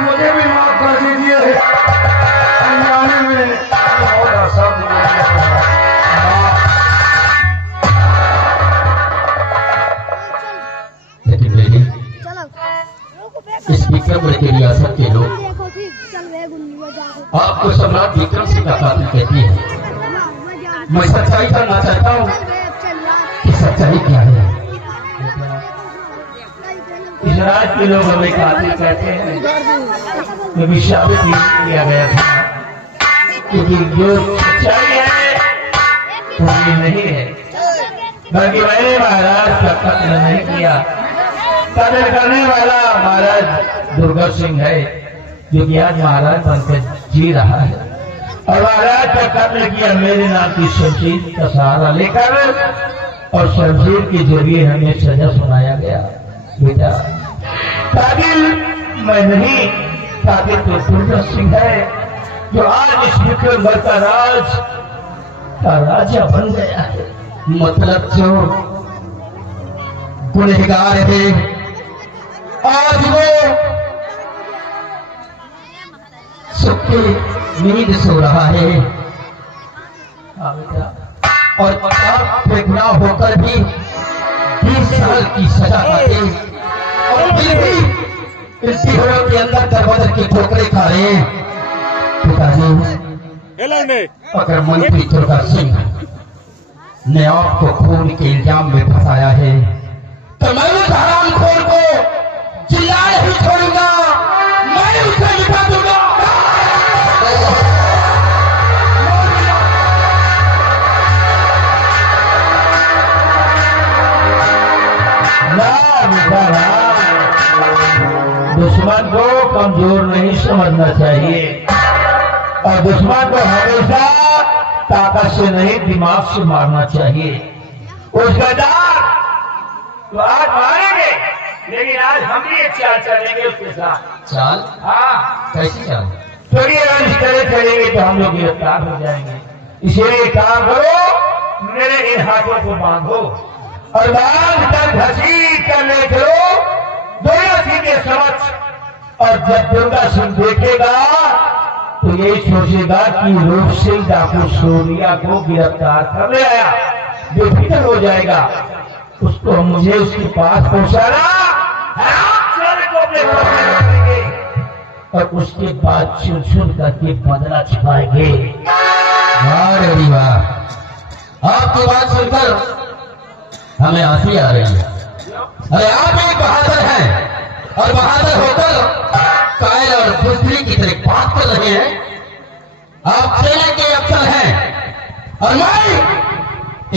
मुझे भी माफ कर दीजिए, अनजाने में बहुत अशब्द बोल दिया। लेकिन बेटी, चलो इस विक्रम के रियासत के लोग देखो ठीक चल वे गुन्नी में जाओ आपको सम्राट विक्रम सिंह का कातिल कहती है। मैं सच्चाई जानना चाहता हूँ कि सच्चाई क्या है। इस राज के लोग हमें कातिल कहते हैं, क्योंकि शामिल किया गया था, क्योंकि जो सच्चाई है वो ये नहीं है। बल्कि मैंने महाराज का कत्ल नहीं किया। कत्ल करने वाला महाराज दुर्गा सिंह है, जो कि आज महाराज बनकर जी रहा है। और महाराज का कत्ल किया मेरे नाम की शमशीर का सहारा लेकर, और शमशीर के जरिए हमें सजा सुनाया गया। बेटा कातिल मैं नहीं, कातिल तो दुर्गा सिंह है, जो आज इस विक्रमगढ़ का राज का राजा बन गया है। मतलब जो गुनहगार है आज वो सुख की नींद सो रहा है, हाँ बेटा, और पाप बेगुनाह होकर भी 20 साल की सजा पाते, और फिर भी इस घरों के अंदर दरबदर की ठोकरें खा रहे हैं। पिताजी, अगर मंत्री दुर्गा सिंह ने आपको खून के इल्जाम में फंसाया है, तो मैं उस हरामखोर को जिला नहीं छोड़ूंगा, मैं उसे मिटा दूंगा। ना बेटा ना, दुश्मन को कमजोर नहीं समझना चाहिए, और दुश्मन को हमेशा ताकत से नहीं दिमाग से मारना चाहिए। उस गद्दार तो आज मारेंगे, लेकिन आज हम भी एक चाल चलेंगे उसके साथ। चाल? हाँ, कैसी चाल? थोड़ी रंज करे चलेंगे तो हम लोग गिरफ्तार हो जाएंगे। इसलिए काम करो, मेरे इन हाथों को बांधो और बांध कर घसीट कर ले चलो दुर्गा सिंह के समक्ष। और जब दुर्गा सिंह देखेगा तो यही सोचेगा कि रूप सिंह डाकू सोनिया को गिरफ्तार कर ले आया, बेफिक्र हो जाएगा। उसको मुझे उसके पास पहुंचाना, को अपने पास रखेंगे, और उसके बाद चुन चुन करके बदला छुपाएंगे। वाह रे वाह, आपकी बात सुनकर हमें हंसी आ रही है। अरे आप एक बहादुर हैं, और बहादुर होकर कायल और बुजरी की तरह बात कर रहे हैं। आप सेना के अफसर हैं, और मैं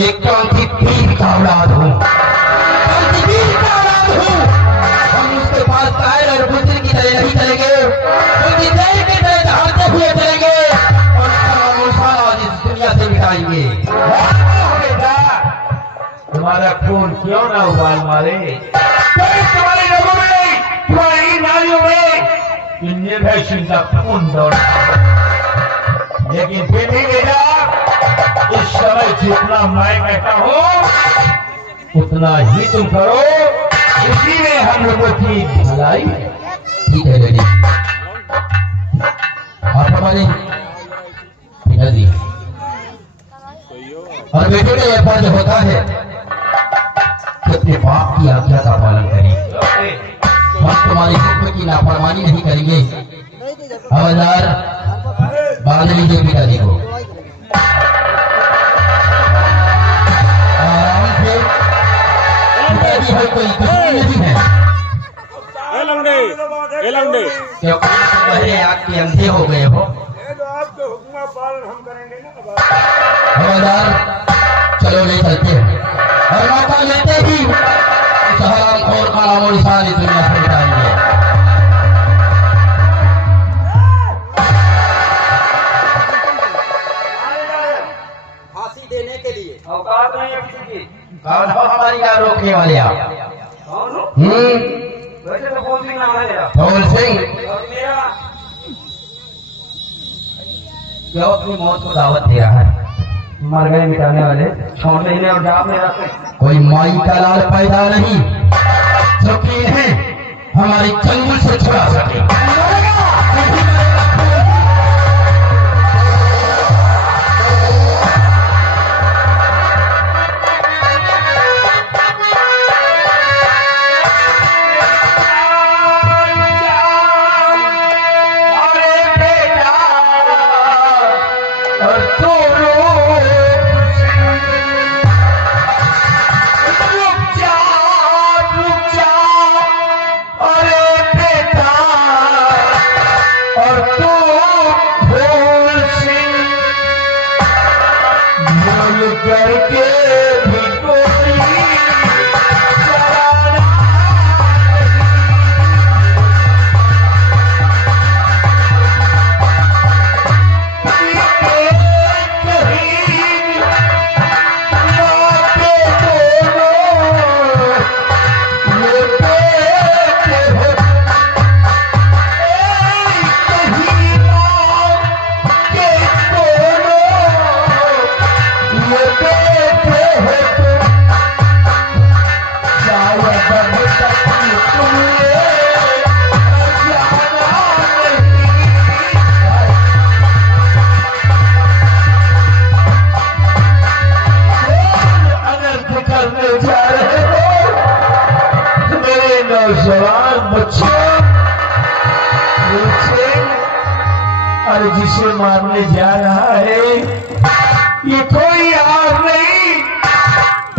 एक क्रांतिवीर का औलाद हूँ, क्रांतिवीर का औलाद हूँ। हम उसके पास कायल और बुजरी की तरह नहीं चलेंगे, उनकी जय की तरह दहाड़ते हुए चलेंगे, और खामोश इस दुनिया से मिटाएंगे। तुम्हारा खून क्यों ना उबाल मारे, तुम्हारे लोगों में, तुम्हारी नालियों में निर्भय सिंह का खून दौड़। लेकिन फिर भी बेटा, इस समय जितना मैं कहता हूँ उतना ही तुम करो, इसी में हम लोगों की भलाई है। ठीक है लेडी, आप हमारे पिताजी और बेटे का यह फर्ज होता है कि अपने बाप की आज्ञा का पालन करें। हम तुम्हारी हुक्म की नाफरमानी नहीं करेंगे। हवलदार बांध लीजिए पिताजी को आराम से। पिताजी है कोई दुश्मन नहीं है, क्योंकि पहले आग के अंधे हो गए हो। आपके हुक्म का पालन हम करेंगे ना। हवलदार चलो ले चलते हैं, और मौका लेते ही इस हरामखोर का नामो निशान इस दुनिया से मिटाएंगे। फांसी देने के लिए औकात नहीं है किसी की। कौन हो हमारी गाय रोकने वाले आप? कौन हो? वैसे तो कौन सी नाम है मेरा? धौल सिंह, और मेरा क्यों अपनी मौत को दावत दे रहा है? मर गए मिटाने वाले, छोड़ नहीं और जाप में रखते। कोई माई का लाल पैदा नहीं जो कि इन्हें हमारी जंगल से छुड़ा सके। करके भी कोई जा रहा है ये कोई और नहीं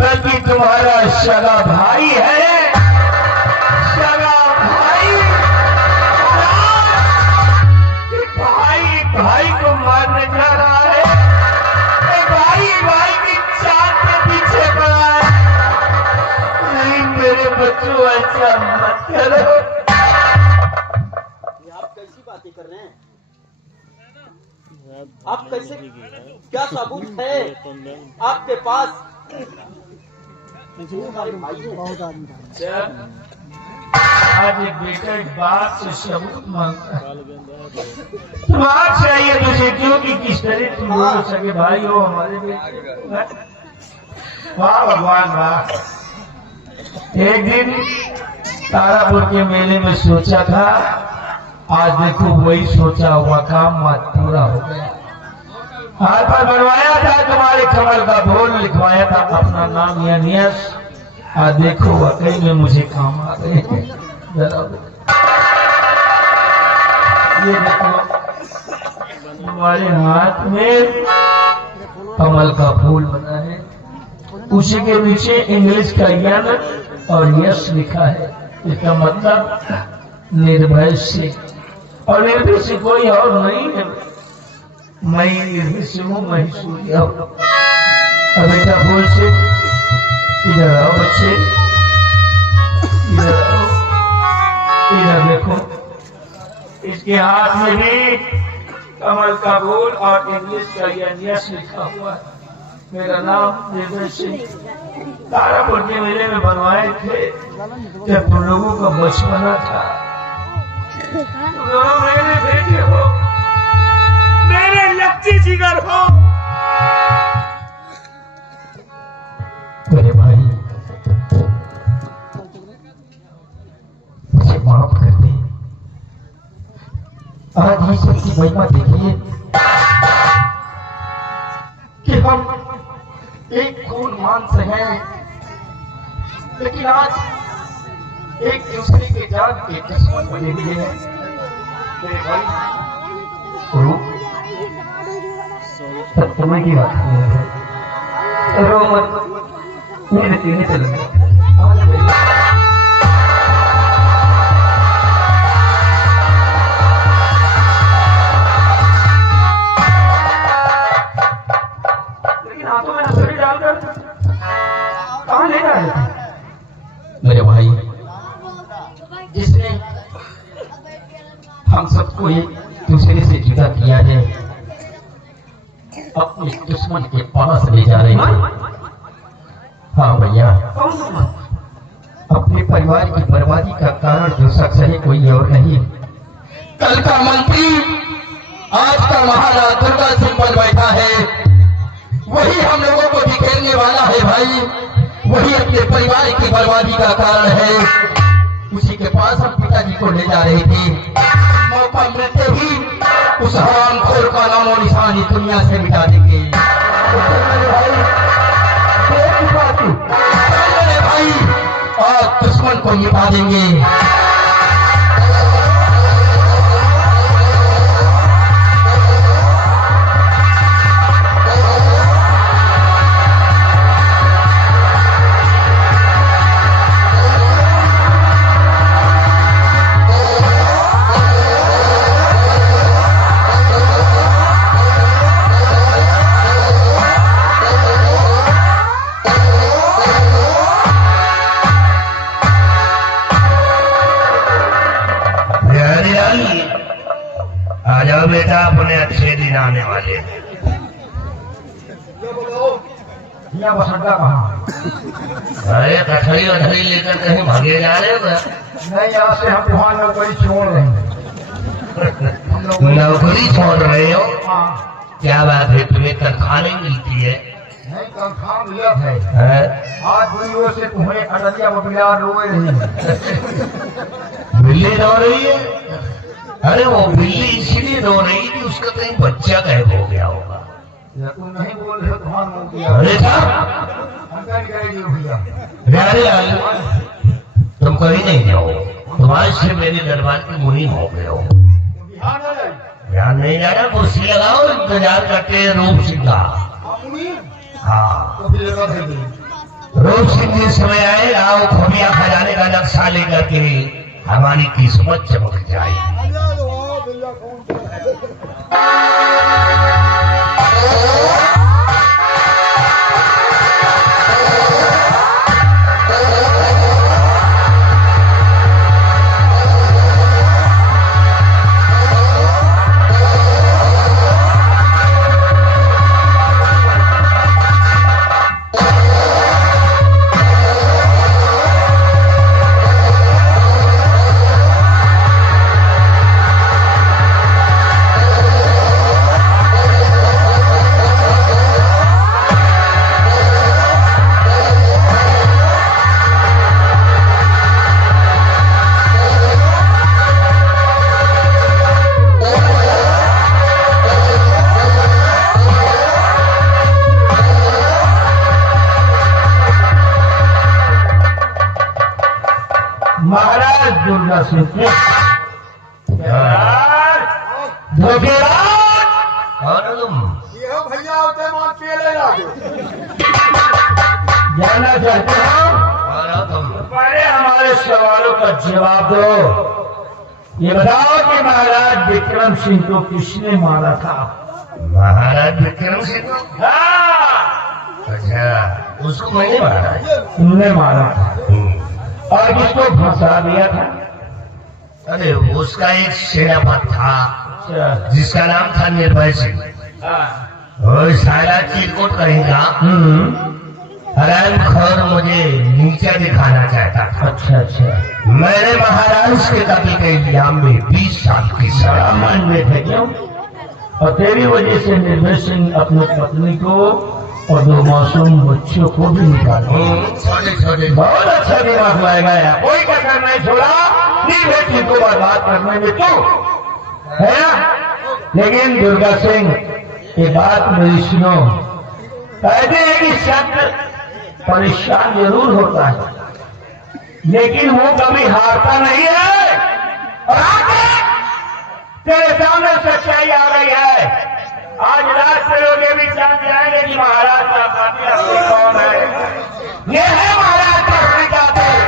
बल्कि तुम्हारा सगा भाई है, सगा भाई। भाई भाई को मारने जा रहा है, भाई भाई की चाल के पीछे पड़ा है। नहीं मेरे बच्चों ऐसा मत करो। आप कैसी बातें कर रहे हैं? आप कैसे, क्या सबूत है आपके पास? हमारे भाई हैं। आज एक बेटा एक बाप से सबूत मांगता है। बात चाहिए तुझे क्यों कि किस तरह तुम लोग सगे भाई हो हमारे बेटे। वाह भगवान वाह। एक दिन तारापुर के मेले में सोचा था, आज देखो वही सोचा हुआ काम आज पूरा हो गया। हाथ पर बनवाया था तुम्हारे कमल का बोल, लिखवाया था अपना नाम या नियस। आज देखो वाकई में मुझे काम आ गए। जरा ये देखो तुम्हारे हाथ में कमल का फूल बना है, उसी के नीचे इंग्लिश का यन और यश लिखा है। इसका मतलब निर्भय से, और निर्भय से कोई और नहीं है। मैं निर्भय से हूँ, मैं सूर्य हूँ। और बेटा बोल से इधर आओ बच्चे, इधर आओ, इधर देखो। इसके हाथ में भी कमल का फूल और इंग्लिश का यस लिखा हुआ है। मेरा नाम निर्भय सिंह। तारापुर के मेले में बनवाए थे जब तुम लोगों का बचपना था। तुम लोग मेरे बेटे हो, मेरे लक्ष्य जिगर हो। मेरे भाई मुझे माफ कर दे। आज ईश्वर की महिमा देखिए कि हम एक खून मांस हैं, लेकिन आज एक दूसरे के जान के दुश्मन बने हुए हैं। मेरे भाई समय की बात है, रो मत, मेरे तीन चलेंगे। लेकिन हाथों में हथौड़ी डालकर कहाँ ले जा रहे थे? मेरे भाई, जिसने हम सबको एक दूसरे से जुदा किया है, अपने दुश्मन के पास ले जा रहे हैं। हाँ भैया, अपने परिवार की बर्बादी का कारण जो शख्स है कोई और नहीं, कल का मंत्री आज का महाराज दुर्गा सिंह पर बैठा है, वही हम लोगों को बिखेरने वाला है भाई। वही अपने परिवार की बर्बादी का कारण है। उसी के पास हम पिताजी को ले जा रहे थे। मौका मिलते ही उस हरामखोर का नामो निशान इस दुनिया से मिटा देंगे। भाई और दुश्मन को मिटा देंगे। आ जाओ बेटा, अपने अच्छे दिन आने वाले हैं। बसंता कहाँ? अरे कठरी वठरी लेकर कहीं भागे जा रहे हो क्या? नहीं, यहाँ से हम वहाँ नौकरी छोड़ रहे हैं। नौकरी छोड़ रहे हो? हाँ। क्या बात है, तुम्हें तनख्वाह नहीं मिलती है? नहीं, तनख्वाह मिला है। आज बुढ़ियों से तुम्हें अडलिया बबिया रोए रही है। बिल्ली रो रही है? अरे वो बिल्ली इसलिए रो रही कि उसका कहीं बच्चा गायब हो गया होगा। तुम नहीं बोल रहे हो, तुम्हारा मुंह किया। अरे भैया तुम कहीं नहीं जाओ, तुम्हारे से मेरे दरबार की मुहिम हो गए हो। ध्यान नहीं जा रहा, कुर्सी लगाओ, इंतजार करते हैं रूप सिंह का। हाँ, तो फिर लगा फिर रूप सिंह जिस समय आए, आओ खुफिया खजाने का नक्शा लेकर के हमारी किस्मत चमक जाए। महाराज दुर्गा सिंह धोखेबाज कौन हो तुम? ये भैया होते मान के ले लागे जानना चाहते हो? कौन हो तुम? पहले हमारे सवालों का जवाब दो। ये बताओ कि महाराज विक्रम सिंह को किसने मारा था? महाराज विक्रम सिंह को? हाँ। अच्छा, उसको मैंने मारा है? तुमने मारा था और किसको फंसा दिया था? अरे उसका एक सेनापति था जिसका नाम था निर्भय सिंह। और सारा चिरकुट कहेगा हराम खोर मुझे नीचे दिखाना चाहता था। अच्छा अच्छा। मैंने महाराज के कत्ल के इल्जाम में 20 साल की सजा मान में थे क्यों? और तेरी वजह से निर्भय सिंह अपनी पत्नी को और 2 मासूम बच्चों को भी निकाला। छोटे छोटे। बहुत अच्छा दिमाग लगाया है, कोई कसर नहीं छोड़ा निर्भय सिंह को बर्बाद करने में तो है ना। लेकिन दुर्गा सिंह ये बात मेरी सुनो, कहते हैं कि शब्द परेशान जरूर होता है लेकिन वो कभी हारता नहीं है। और आगे तेरे सामने सच्चाई आ रही है। आज रात से लोग ये भी जान जाएंगे कि महाराज का कातिल असली कौन है। ये है महाराज का असली कातिल।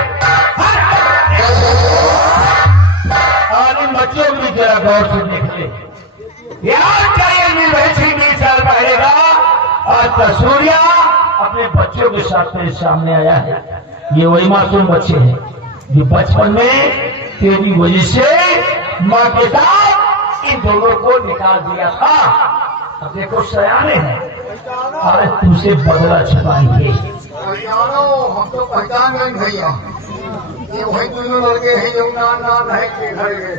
और इन बच्चों को भी जरा गौर से देख ले। याद करिए निर्भय सिंह 20 साल पहले का आज का सूर्या अपने बच्चों के साथ मेरे सामने आया है। ये वही मासूम बच्चे हैं जो बचपन में तेरी वजह से माँ के साथ इन दोनों को निकाल दिया था। अब देखो सयाने हैं और तुमसे बदला छुपाएंगे। हम तो पहचान गए भैया, ये वही दोनों लड़के हैं जो नाम है के घर गए।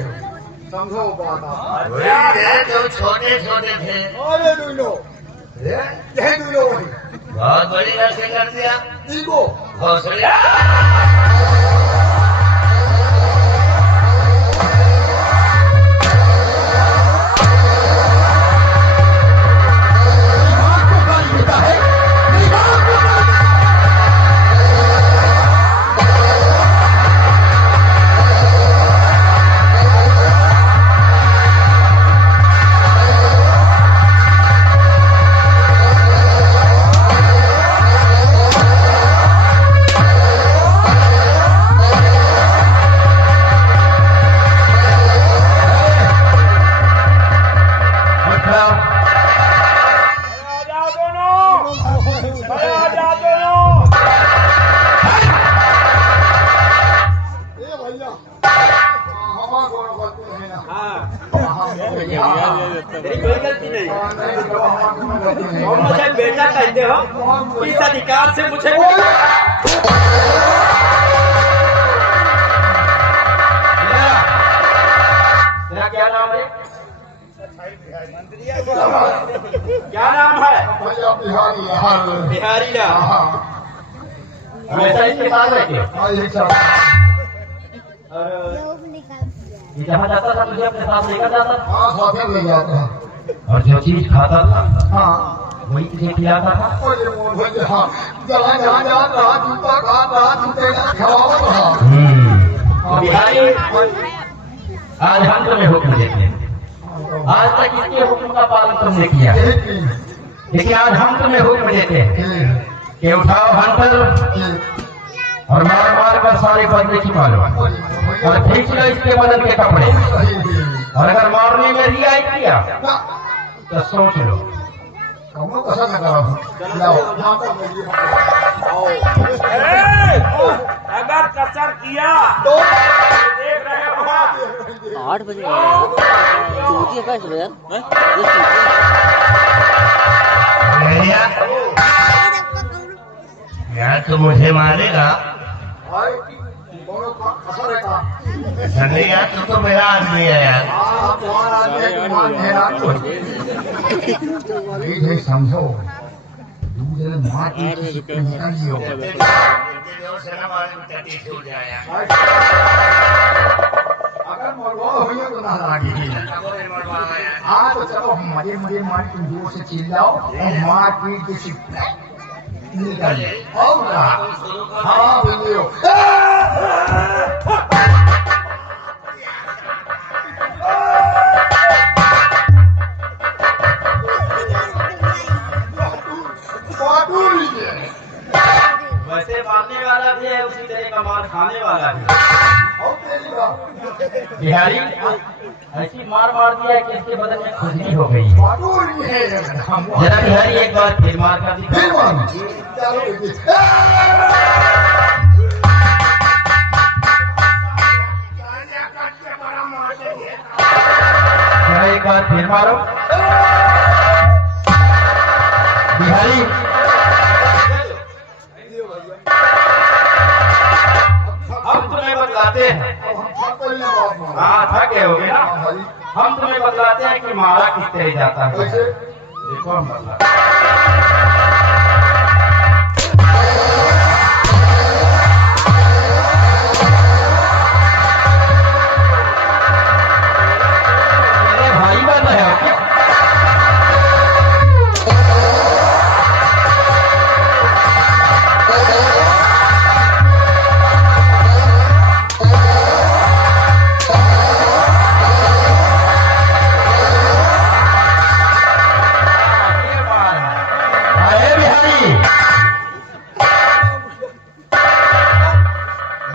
समझो बात। जो छोटे छोटे थे अरे दोनों यही दोनों वही बहुत बड़ी गलती कर दिया। इनको हौसला मुझे बेटा कहते हो, इस अधिकार से मुझे तेरा क्या नाम है? क्या नाम है? भैया बिहारी बिहारी लाल। हमेशा इसके साथ रहते हो? ये जहाँ जाता था तुझे अपने साथ लेकर जाता था? हाँ साथ में ले जाते हैं। और जो चीज खाता था हाँ वही तुझे खिलाता था? और ये मोहन भैया हाँ जहाँ जहाँ जा रहा जूता खा रहा जूते का खिलावत रहा। बिहारी आज हम तुम्हें हुक्म देते हैं आज तक इसके हुक्म का पालन तुमने किया, लेकिन आज हम तुम्हें हुक्म देते हैं कि उठाओ हंटर और मार मार कर सारे बदले की मारो और खींच लो इसके बदन के कपड़े। और अगर मारने में रियायत किया तो सोच लो। kamu kesana kalau अगर कसर किया तो देख रहे हो 8 बजे चूतिया का सुबह यार तू मुझे मारेगा? hai bono kasar है का नहीं यार, तू तो मेरा आदमी है यार। तुम्हारा आदमी मेरा ये समझो दूसरे माँ की निकल लियो अगर मरवा हुई तो ना लागी। हाँ तो चलो हम मजे मजे मार तुम जोर से चिल्लाओ और मार पीट के निकल और हाँ बिल्लियो वैसे मारने वाला भी है, उसी तरह का मार खाने वाला भी। बिहारी ऐसी मार मार दिया कि इसके बदन में खुजली हो गई है। जरा बिहारी एक बार फिर मार कर एक बार फिर मारो बिहारी। हम तुम्हें बतलाते हैं, हाँ थके हो गए ना, हम तुम्हें बतलाते हैं कि मारा किस तरह जाता है। देखो हम बतलाते भाई बन रहे हो।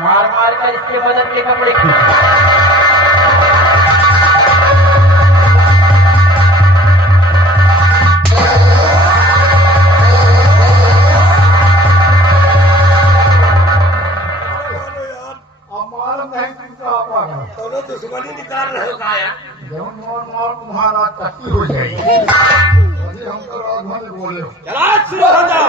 मार मार कर इसके बदन के कपड़े खींच। दुश्मनी निकाल रहे हो क्या? तुम्हारा चक्की हो जाएगी। हम तो राजधानी बोले चला शुरू हो जाओ।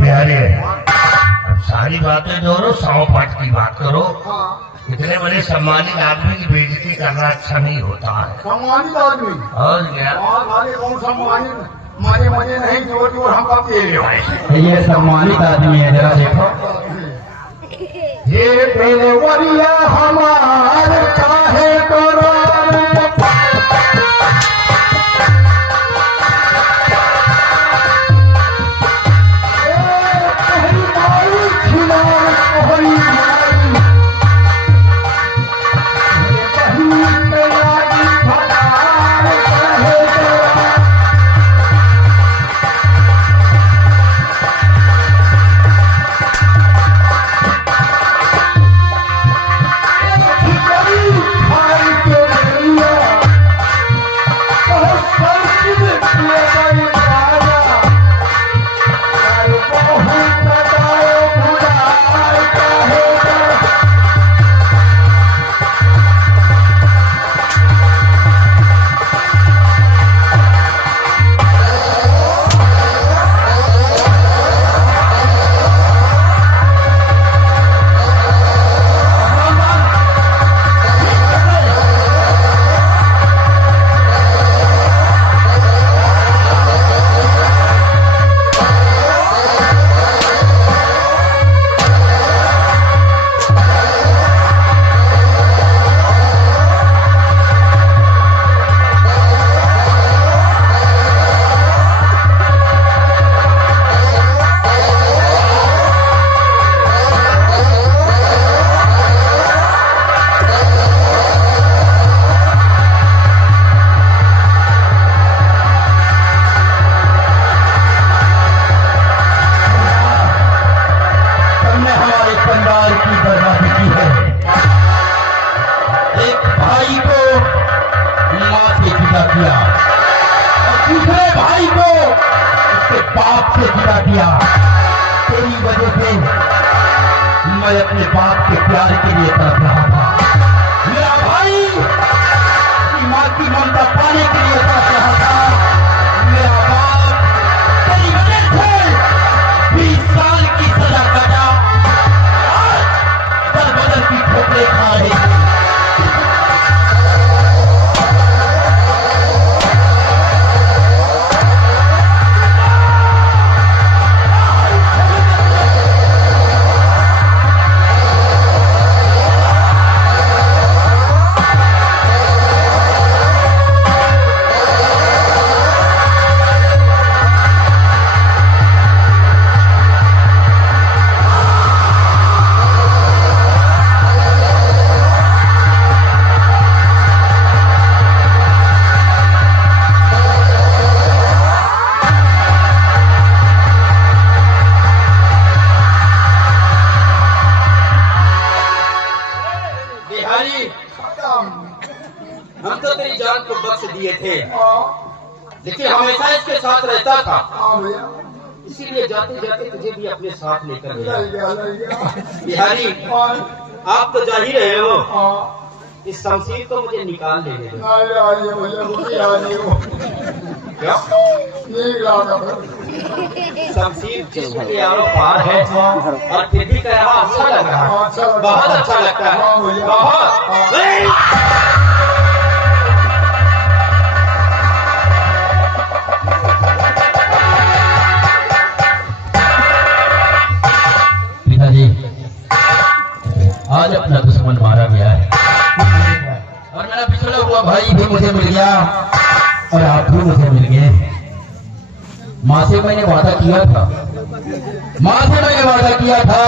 बिहारी अब सारी बातें जोड़ो, 100 पाठ की बात करो। इतने बड़े सम्मानित आदमी की बेइज्जती करना अच्छा नहीं होता है। सम्मानित आदमी और क्या? कौन सम्मानित? मजे मजे नहीं, जोर जोर हम कब दे रहे। ये सम्मानित आदमी है, जरा देखो। ये मेरे वरिया हमारे चाहे करो दिया। तेरी वजह से मैं अपने बाप के प्यार के लिए तड़प रहा था। मेरा भाई की माँ की ममता पाने के लिए तड़प रहा था। मेरा बाप तेरी वजह से 20 साल की सजा काटा, आज दर बदर की ठोकरें खा रही है। हम तो तेरी जान को बख्श दिए थे, लेकिन हमेशा इसके साथ रहता था, इसीलिए जाते जाते तुझे भी अपने साथ लेकर गया। बिहारी, आप तो जा ही रहे हो, इस शमशीर को मुझे निकाल लेने दो। क्या शमशीर जिस्म के आरो पार है, और फिर भी कह रहा अच्छा लग रहा है, बहुत अच्छा लगता है, बहुत। आज अपना दुश्मन मारा गया है और मेरा पिछड़ा हुआ भाई भी मुझे मिल गया और आप भी मुझे मिल गए। माँ से मैंने वादा किया था,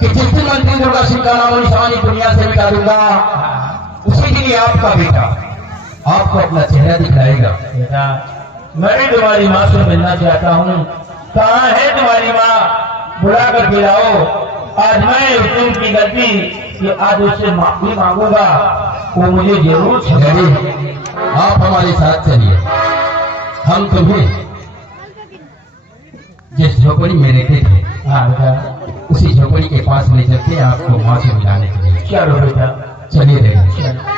कि जिस दिन मंत्री दुर्गा सिंह का नाम निशानी दुनिया से मिटा दूंगा, उसी दिन आपका बेटा आपको अपना चेहरा दिखलाएगा। बेटा, मैं भी तुम्हारी माँ से मिलना चाहता हूँ। कहाँ है तुम्हारी माँ? बुला कर के लाओ। आज मैं तुम की गलती कि आज उससे माफी मांगूंगा, वो मुझे जरूर डैडी, आप हमारे साथ चलिए। हम तुम्हें जिस झोपड़ी में रहते थे, उसी झोपड़ी के पास ले चलते आपको माँ से मिलाने के लिए। चलो बेटा, चलिए डैडी।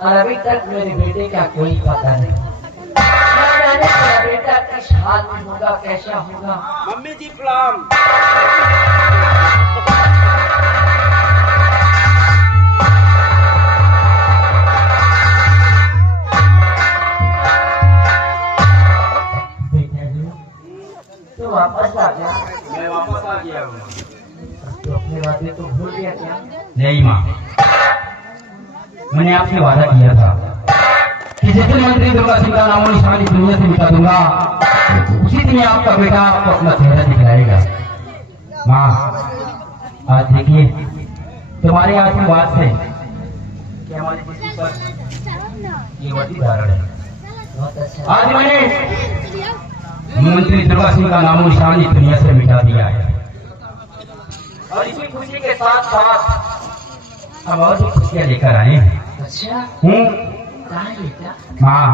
और अभी तक मेरे बेटे का कोई पता नहीं। न जाने मेरा बेटा किस हाल में होगा, कैसा होगा। मम्मी जी प्रणाम। बेटा जी, तू वापस आ गया। मैं वापस आ गया हूँ। तो अपने वादे तो भूल गया क्या? नहीं माँ, मैंने आपसे वादा किया था कि जिस दिन मंत्री दुर्गा सिंह का नाम निशान इस दुनिया से मिटा दूंगा, उसी दिन आपका बेटा आपको अपना चेहरा दिखलाएगा। माँ, आज देखिए तुम्हारे आशीर्वाद से कि हमारे जिसम पर ये वही धारण है। बहुत अच्छा। आज मैंने मंत्री दुर्गा सिंह का नाम निशान इस दुनिया से मिटा दिया है, और इसी खुशी के साथ साथ हम और भी खुशियाँ लेकर आए हैं। अच्छा, हूँ कहाँ है बेटा? माँ,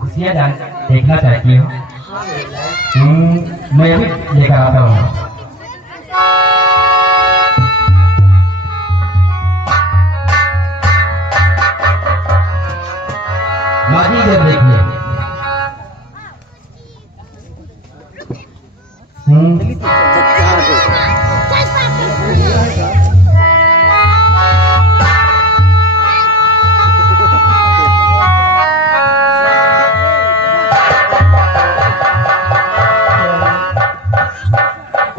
खुशियाँ देखना चाहती हो? हाँ बेटा। मैं अभी लेकर आता हूँ। माँ जी इधर देखिए।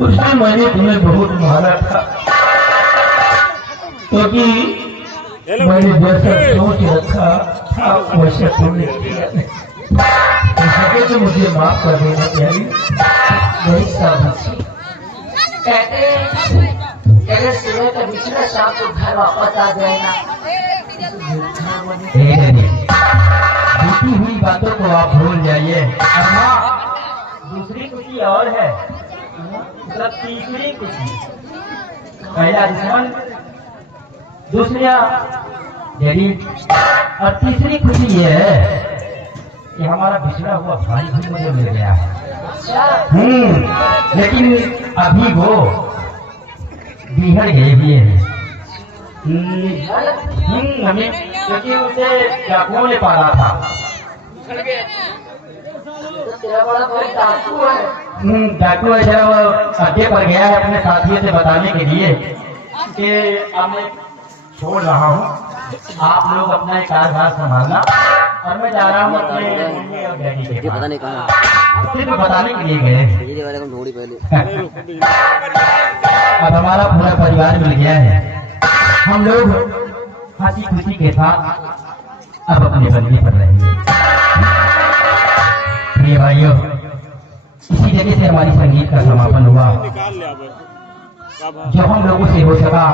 उस दिन मैंने तुम्हें बहुत मारा था, क्योंकि मैंने जैसा सोच रखा था वैसे तुमने किया नहीं। हो सके तो मुझे माफ कर देना चाहिए। नहीं साबित, कहते सुबह का बिछड़ा शाम को घर वापस आ जाएगा। बीती हुई बातों को आप भूल जाइए। दूसरी खुशी और है, मतलब तीसरी खुशी। पहला दुश्मन, दूसरा गरीब, और तीसरी खुशी ये है कि हमारा बिछड़ा हुआ भाई भी मुझे मिल गया है। लेकिन अभी वो बिहड़ गए हुए हैं। हमें क्योंकि उसे डाकुओं ने पाला था। तो तेरा बड़ा भाई डाकू है। डाकू है जरा वो अड्डे पर गया है अपने साथियों से बताने के लिए कि अब मैं छोड़ रहा हूँ, आप लोग अपना एक कारभार संभालना और मैं जा रहा हूँ अपने मम्मी और डैडी के पास। पता नहीं कहाँ सिर्फ बताने के लिए गए। ये वाले को ढूंढी पहले। अब हमारा पूरा परिवार मिल गया है। हम लोग हंसी खुशी के साथ अब अपने बंदी पर रहेंगे। प्रिय भाइयों, इसी जगह से हमारी संगीत का समापन हुआ। जो हम लोगों से हो सका